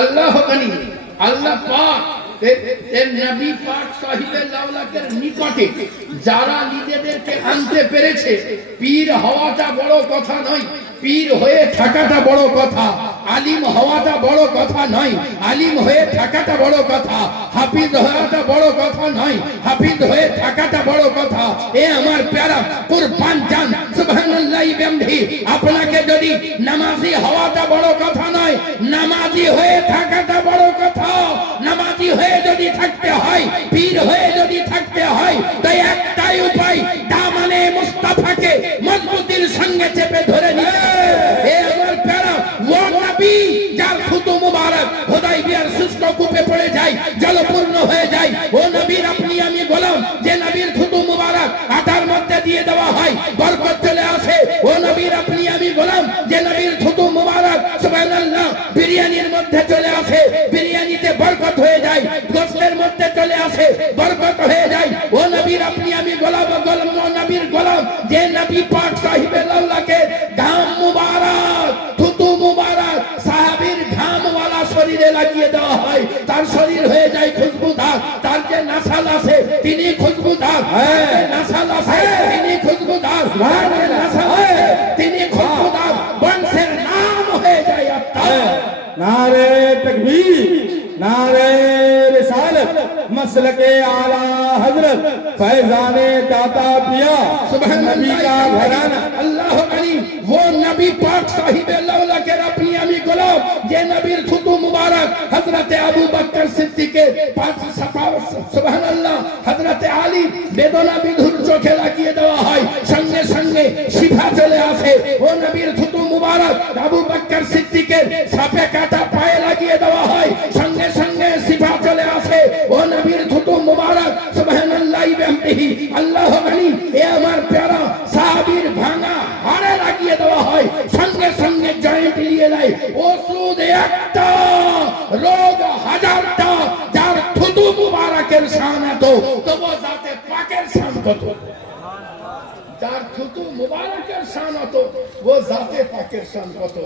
আল্লাহ বানি, আল্লাহ পাক এর নবী পাক সাহিবে লাউলাকের নিকটে যারা নিজেদেরকে আনতে পেরেছে, পীর হওয়াটা বড় কথা নয়, পীর হয়ে থাকাটা বড় কথা। আলিম হওয়াটা বড় কথা নয়, আলিম হয়ে থাকাটা বড় কথা, হাফিজ হওয়াটা বড় কথা নয়, হাফিজ হয়ে থাকাটা বড় কথা। এ আমার প্যারা কুরবান জান সুবহানাল্লাহ বিহামদিহি, আপনাকে যদি নামাজি হওয়াটা বড় কথা নয়, নামাজি হয়ে থাকাটা বড় কথা। নামাজি হয়ে যদি থাকতে হয়, পীর হয়ে যদি থাকতে হয়, তাই একটাই উপায়, দামানে মুস্তাফাকে মজবুতির সঙ্গে চেপে ধরে নিতে হবে। এ আমার প্যারা ও নবী যার থুতু মুবারক হুদায়বিয়ার শুষ্ক কূপে পড়ে যায়, জলপূর্ণ হয়ে যায়, ও নবীর আপনি আমি গোলাম, যে নবীর থুতু মুবারক আটার মধ্যে দিয়ে দেওয়া হয়, বরকত চলে আসে। ও নবীর আপনি আমি গোলাম, যে নবীর থুতু মুবারক সুবহানাল্লাহ বিরিয়ানির মধ্যে চলে আসে, বিরিয়ানিতে বরকত হয়ে যায়, গোশতের মধ্যে চলে আসে, বরকত হয়ে যায়। ও নবীর আপনি আমি গোলাম, ও নবীর গোলাম, যে নবী পাক সাহিবে আল্লাহকে ঘাম মুবারক থুতু মুবারক সাহাবীর ঘামওয়ালা শরীরে লাগিয়ে দেওয়া হয়, তার শরীর হয়ে যায় খুশবুদার। তার যে নাসাল আছে তিনি খুশবুদার, নাসাল আছে তিনি খুশবুদার, নাসাল আছে তিনি খুশবুদার, বংশের নাম হয়ে যায় আত্মা। नारे तकबीर, नारे रिसालत, मसलके आला हजरत, फैजाने दाता पिया, नबी का घराना। अल्लाह अली वो नबी पाक साहिबे लौला के अपनी अमी गुलाम, जे नबीर थुतु मुबारक हजरत अबू बकर सिद्दीके पाक सुभान अल्लाह, हजरत आली বেদনা বিধুর চোখে লাগিয়ে দেওয়া হয়, সঙ্গে সঙ্গে শিফা চলে আসে। ও নবীর থুতু মুবারক আবু বকর সিদ্দিকের সাপে কাটা পায়ে লাগিয়ে দেওয়া হয়, সঙ্গে সঙ্গে শিফা চলে আসে। ও নবীর থুতু মুবারক সুবহানাল্লাহ বিহামদিহি আল্লাহু আলী এ আমার প্যারা সাহাবীর ভাঙা হাড়ে লাগিয়ে দেওয়া হয়, সঙ্গে সঙ্গে জয়েন্ট নিয়ে নেয়। ওষুধ একটা, রোগ হাজারটা, যার থুতু মুবারকের শান এত, তবু জাতে পাকের শান কত? যার থুতু মুবারকের শান কত, ও জাতে পাকের শান কত?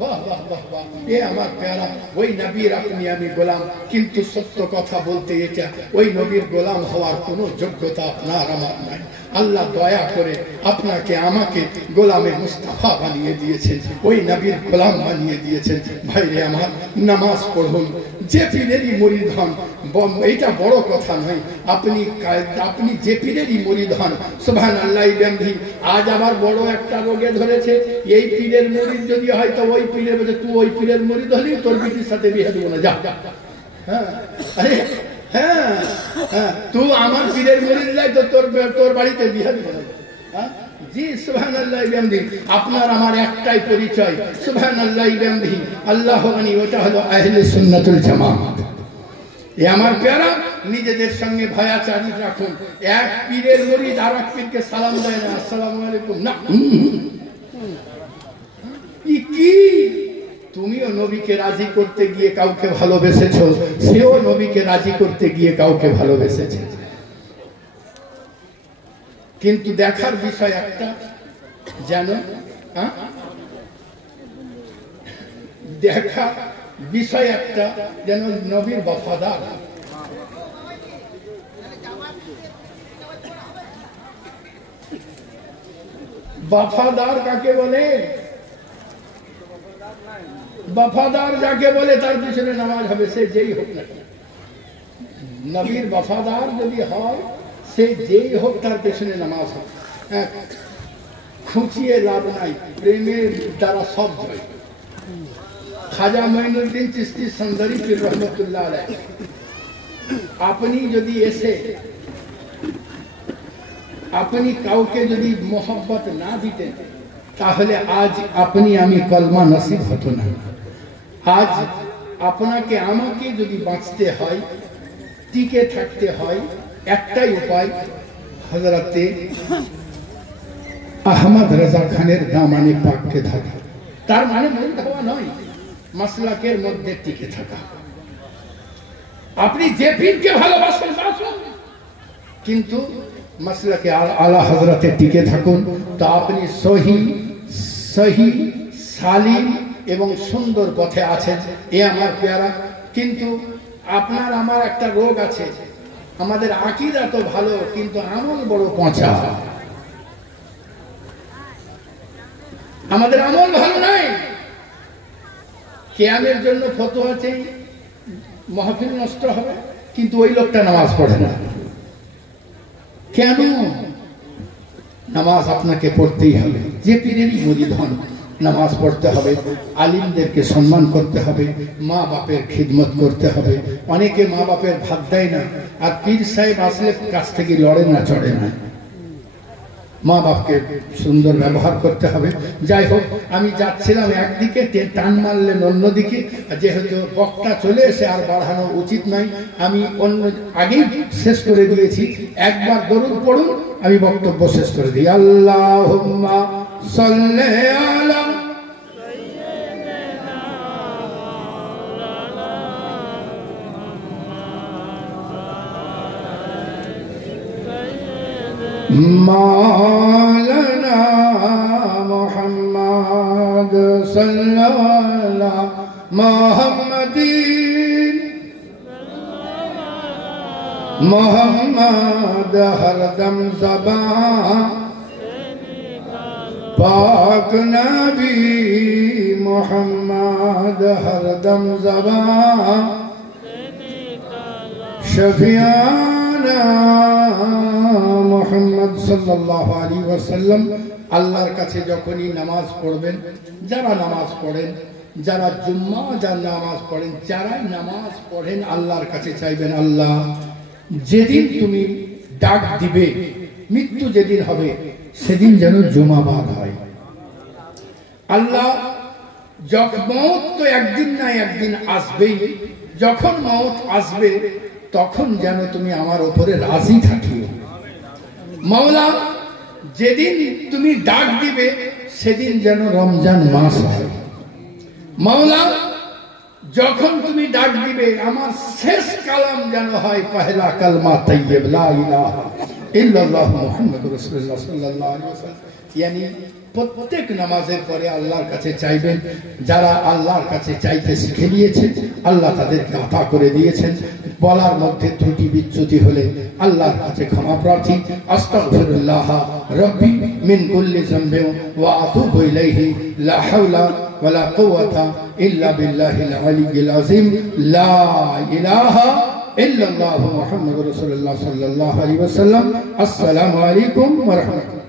বাহ বাহ বাহ বাহ, এ আমার প্যারা ওই নবীর আপনি আমি গোলাম। কিন্তু সত্য কথা বলতে এটা ওই নবীর গোলাম হওয়ার কোনো যোগ্যতা আপনার আমার নাই। আল্লাহ দয়া করে আপনাকে আমাকে গোলামে মুস্তাফা বানিয়ে দিয়েছেন, ওই নবীর গোলাম বানিয়ে দিয়েছেন। ভাইরে আমার, নামাজ পড়ুন, যে পীরেরই মুরিদ হন, এইটা বড় কথা নয়, আপনি যে পীরেরই মুরিদ হন সুবহানাল্লাহ বিহামদিহি। আজ আমার বড় একটা রোগে ধরেছে, এই পীরের মুরিদ যদি হয় তো ওই পীরের বলে তুই ওই পীরের মুরিদ হলি, তোর বিটির সাথে বিয়ে দেবো না, যা। হ্যাঁ, আরে হ্যাঁ হ্যাঁ, তুই আমার পীরের মুরিদ লাই তো তোর বাড়িতে বিয়ে দেবো না। জি সুবহানাল্লাহ বিহামদিহি, আপনার আমার একটাই পরিচয় সুবহানাল্লাহ বিহামদিহি আল্লাহু আলী, ওটা হলো আহলে সুন্নাতুল জামাত। এ আমার প্যারা নিজেদের সঙ্গে ভয়াচারী রাখুন। এক পীরের মুরিদ আর এক পীরকে সালাম দেয় না, আসসালামু আলাইকুম, না। কি তুমিও নবীকে রাজি করতে গিয়ে কাউকে ভালোবেসেছো, সেও নবীকে রাজি করতে গিয়ে কাউকে ভালোবেসেছে। কিন্তু দেখার বিষয় একটা, যেন দেখা বিষয় একটা, যেন নবীর বফাদার। বফাদার কাকে বলে? বফাদার যাকে বলে তার পিছনে নামাজ হবে, সে যেই হোক না। নবীর বফাদার যদি হয়, সে যেই হোক তার পেছনে নামাজ হবে। খুঁচিয়ে লাভ নাই, প্রেমের দ্বারা সব জয়। খাজা মঈনুদ্দিন চিশতি সন্দরি পীর রহমতুল্লাহ আলাইহি, আপনি যদি এসে আপনি কাউকে যদি মোহব্বত না দিতেন, তাহলে আজ আপনি আমি কলমা নসিব হতো না। আজ আপনাকে আমাকে যদি বাঁচতে হয়, টিকে থাকতে হয়, একটাই উপায়, হযরতে আহমদ রাজা খানের দামানে পাককে থাকা। তার মানে মুরিদ হওয়া নয়, মাসলাকের মধ্যে টিকে থাকা। আপনি যে পীরকে ভালোবাসেন বাসুন, কিন্তু মাসলাকে আলা হযরতে টিকে থাকুন, তো আপনি সহি সালিম এবং সুন্দর পথে আছেন। এ আমার প্যারা। কিন্তু আপনার আমার একটা রোগ আছে, আমাদের আকীদা তো ভালো, কিন্তু আমল বড় পচা। আমাদের আমল ভালো নাই, কেয়ামের জন্য ফতোয়া চাই, মাহফিল নষ্ট হবে, কিন্তু ওই লোকটা নামাজ পড়ে না। কেন? নামাজ আপনাকে পড়তেই হবে, যে পীরেরই মুরিদ হন নামাজ পড়তে হবে, আলিমদেরকে সম্মান করতে হবে, মা বাপের খিদমত করতে হবে। অনেকে মা বাপের ভাত দেয় না, আর পীর সাহেব আসলে কাছ থেকে লড়ে না, চড়ে না। মা বাপকে সুন্দর ব্যবহার করতে হবে। যাই হোক, আমি যাচ্ছিলাম একদিকে, টান মারলেন অন্যদিকে, যেহেতু বক্তা চলে এসে আর বাড়ানো উচিত নয়, আমি অন্য আগেই শেষ করে দিয়েছি। একবার দরুদ পড়ুন, আমি বক্তব্য শেষ করে দিই। আল্লাহুম্মা সাল্লি আলা মাওলানা মুহাম্মদ সাল্লাল্লাহু মুহাম্মাদিন মুহাম্মদ হরদম ज़बान पाक नबी मुहम्मद हरदम ज़बान शफियाना মুহাম্মদ সাল্লাল্লাহু আলাইহি ওয়াসাল্লাম। আল্লাহর কাছে যখনই নামাজ পড়বেন, যারা নামাজ পড়েন, যারা জুম্মা যার নামাজ পড়েন, যারাই নামাজ পড়েন আল্লাহর কাছে চাইবেন, আল্লাহ যেদিন তুমি ডাক দিবে, মৃত্যু যেদিন হবে সেদিন যেন জুমাবার হয়। আল্লাহ যখন মওত তো একদিন না একদিন আসবেই, যখন মওত আসবে তখন যেন তুমি আমার উপরে রাজি থাকিও। মাওলা যেদিন তুমি ডাক দিবে সেদিন যেন রমজান মাস হয়। মাওলা যখন তুমি ডাক দিবে আমার শেষ কালাম যেন হয় পহেলা কালমা তাইয়্যিব লা ইলাহা ইল্লাল্লাহ মুহাম্মাদুর রাসূলুল্লাহ সাল্লাল্লাহু আলাইহি ওয়াসাল্লাম। ইয়ানি প্রত্যেক নামাজের পরে আল্লাহর কাছে চাইবেন। যারা আল্লাহর কাছে চাইতে শিখে নিয়েছেন আল্লাহ তাদেরকে আতা করে দিয়েছেন। বলার মধ্যে ত্রুটি বিচ্যুতি হলে আল্লাহর কাছে ক্ষমা প্রার্থী। আস্তাগফিরুল্লাহ রাব্বি মিন কুল্লি যামবিন ওয়া আতুবু ইলাইহি লা হাওলা ওয়ালা কুওয়াতা ইল্লা বিল্লাহিল আলিয়্যিল আযীম লা ইলাহা ইল্লাল্লাহু মুহাম্মাদুর রাসূলুল্লাহ সাল্লাল্লাহু আলাইহি ওয়াসাল্লাম। আসসালামু আলাইকুম ওয়া রাহমাতুল্লাহ।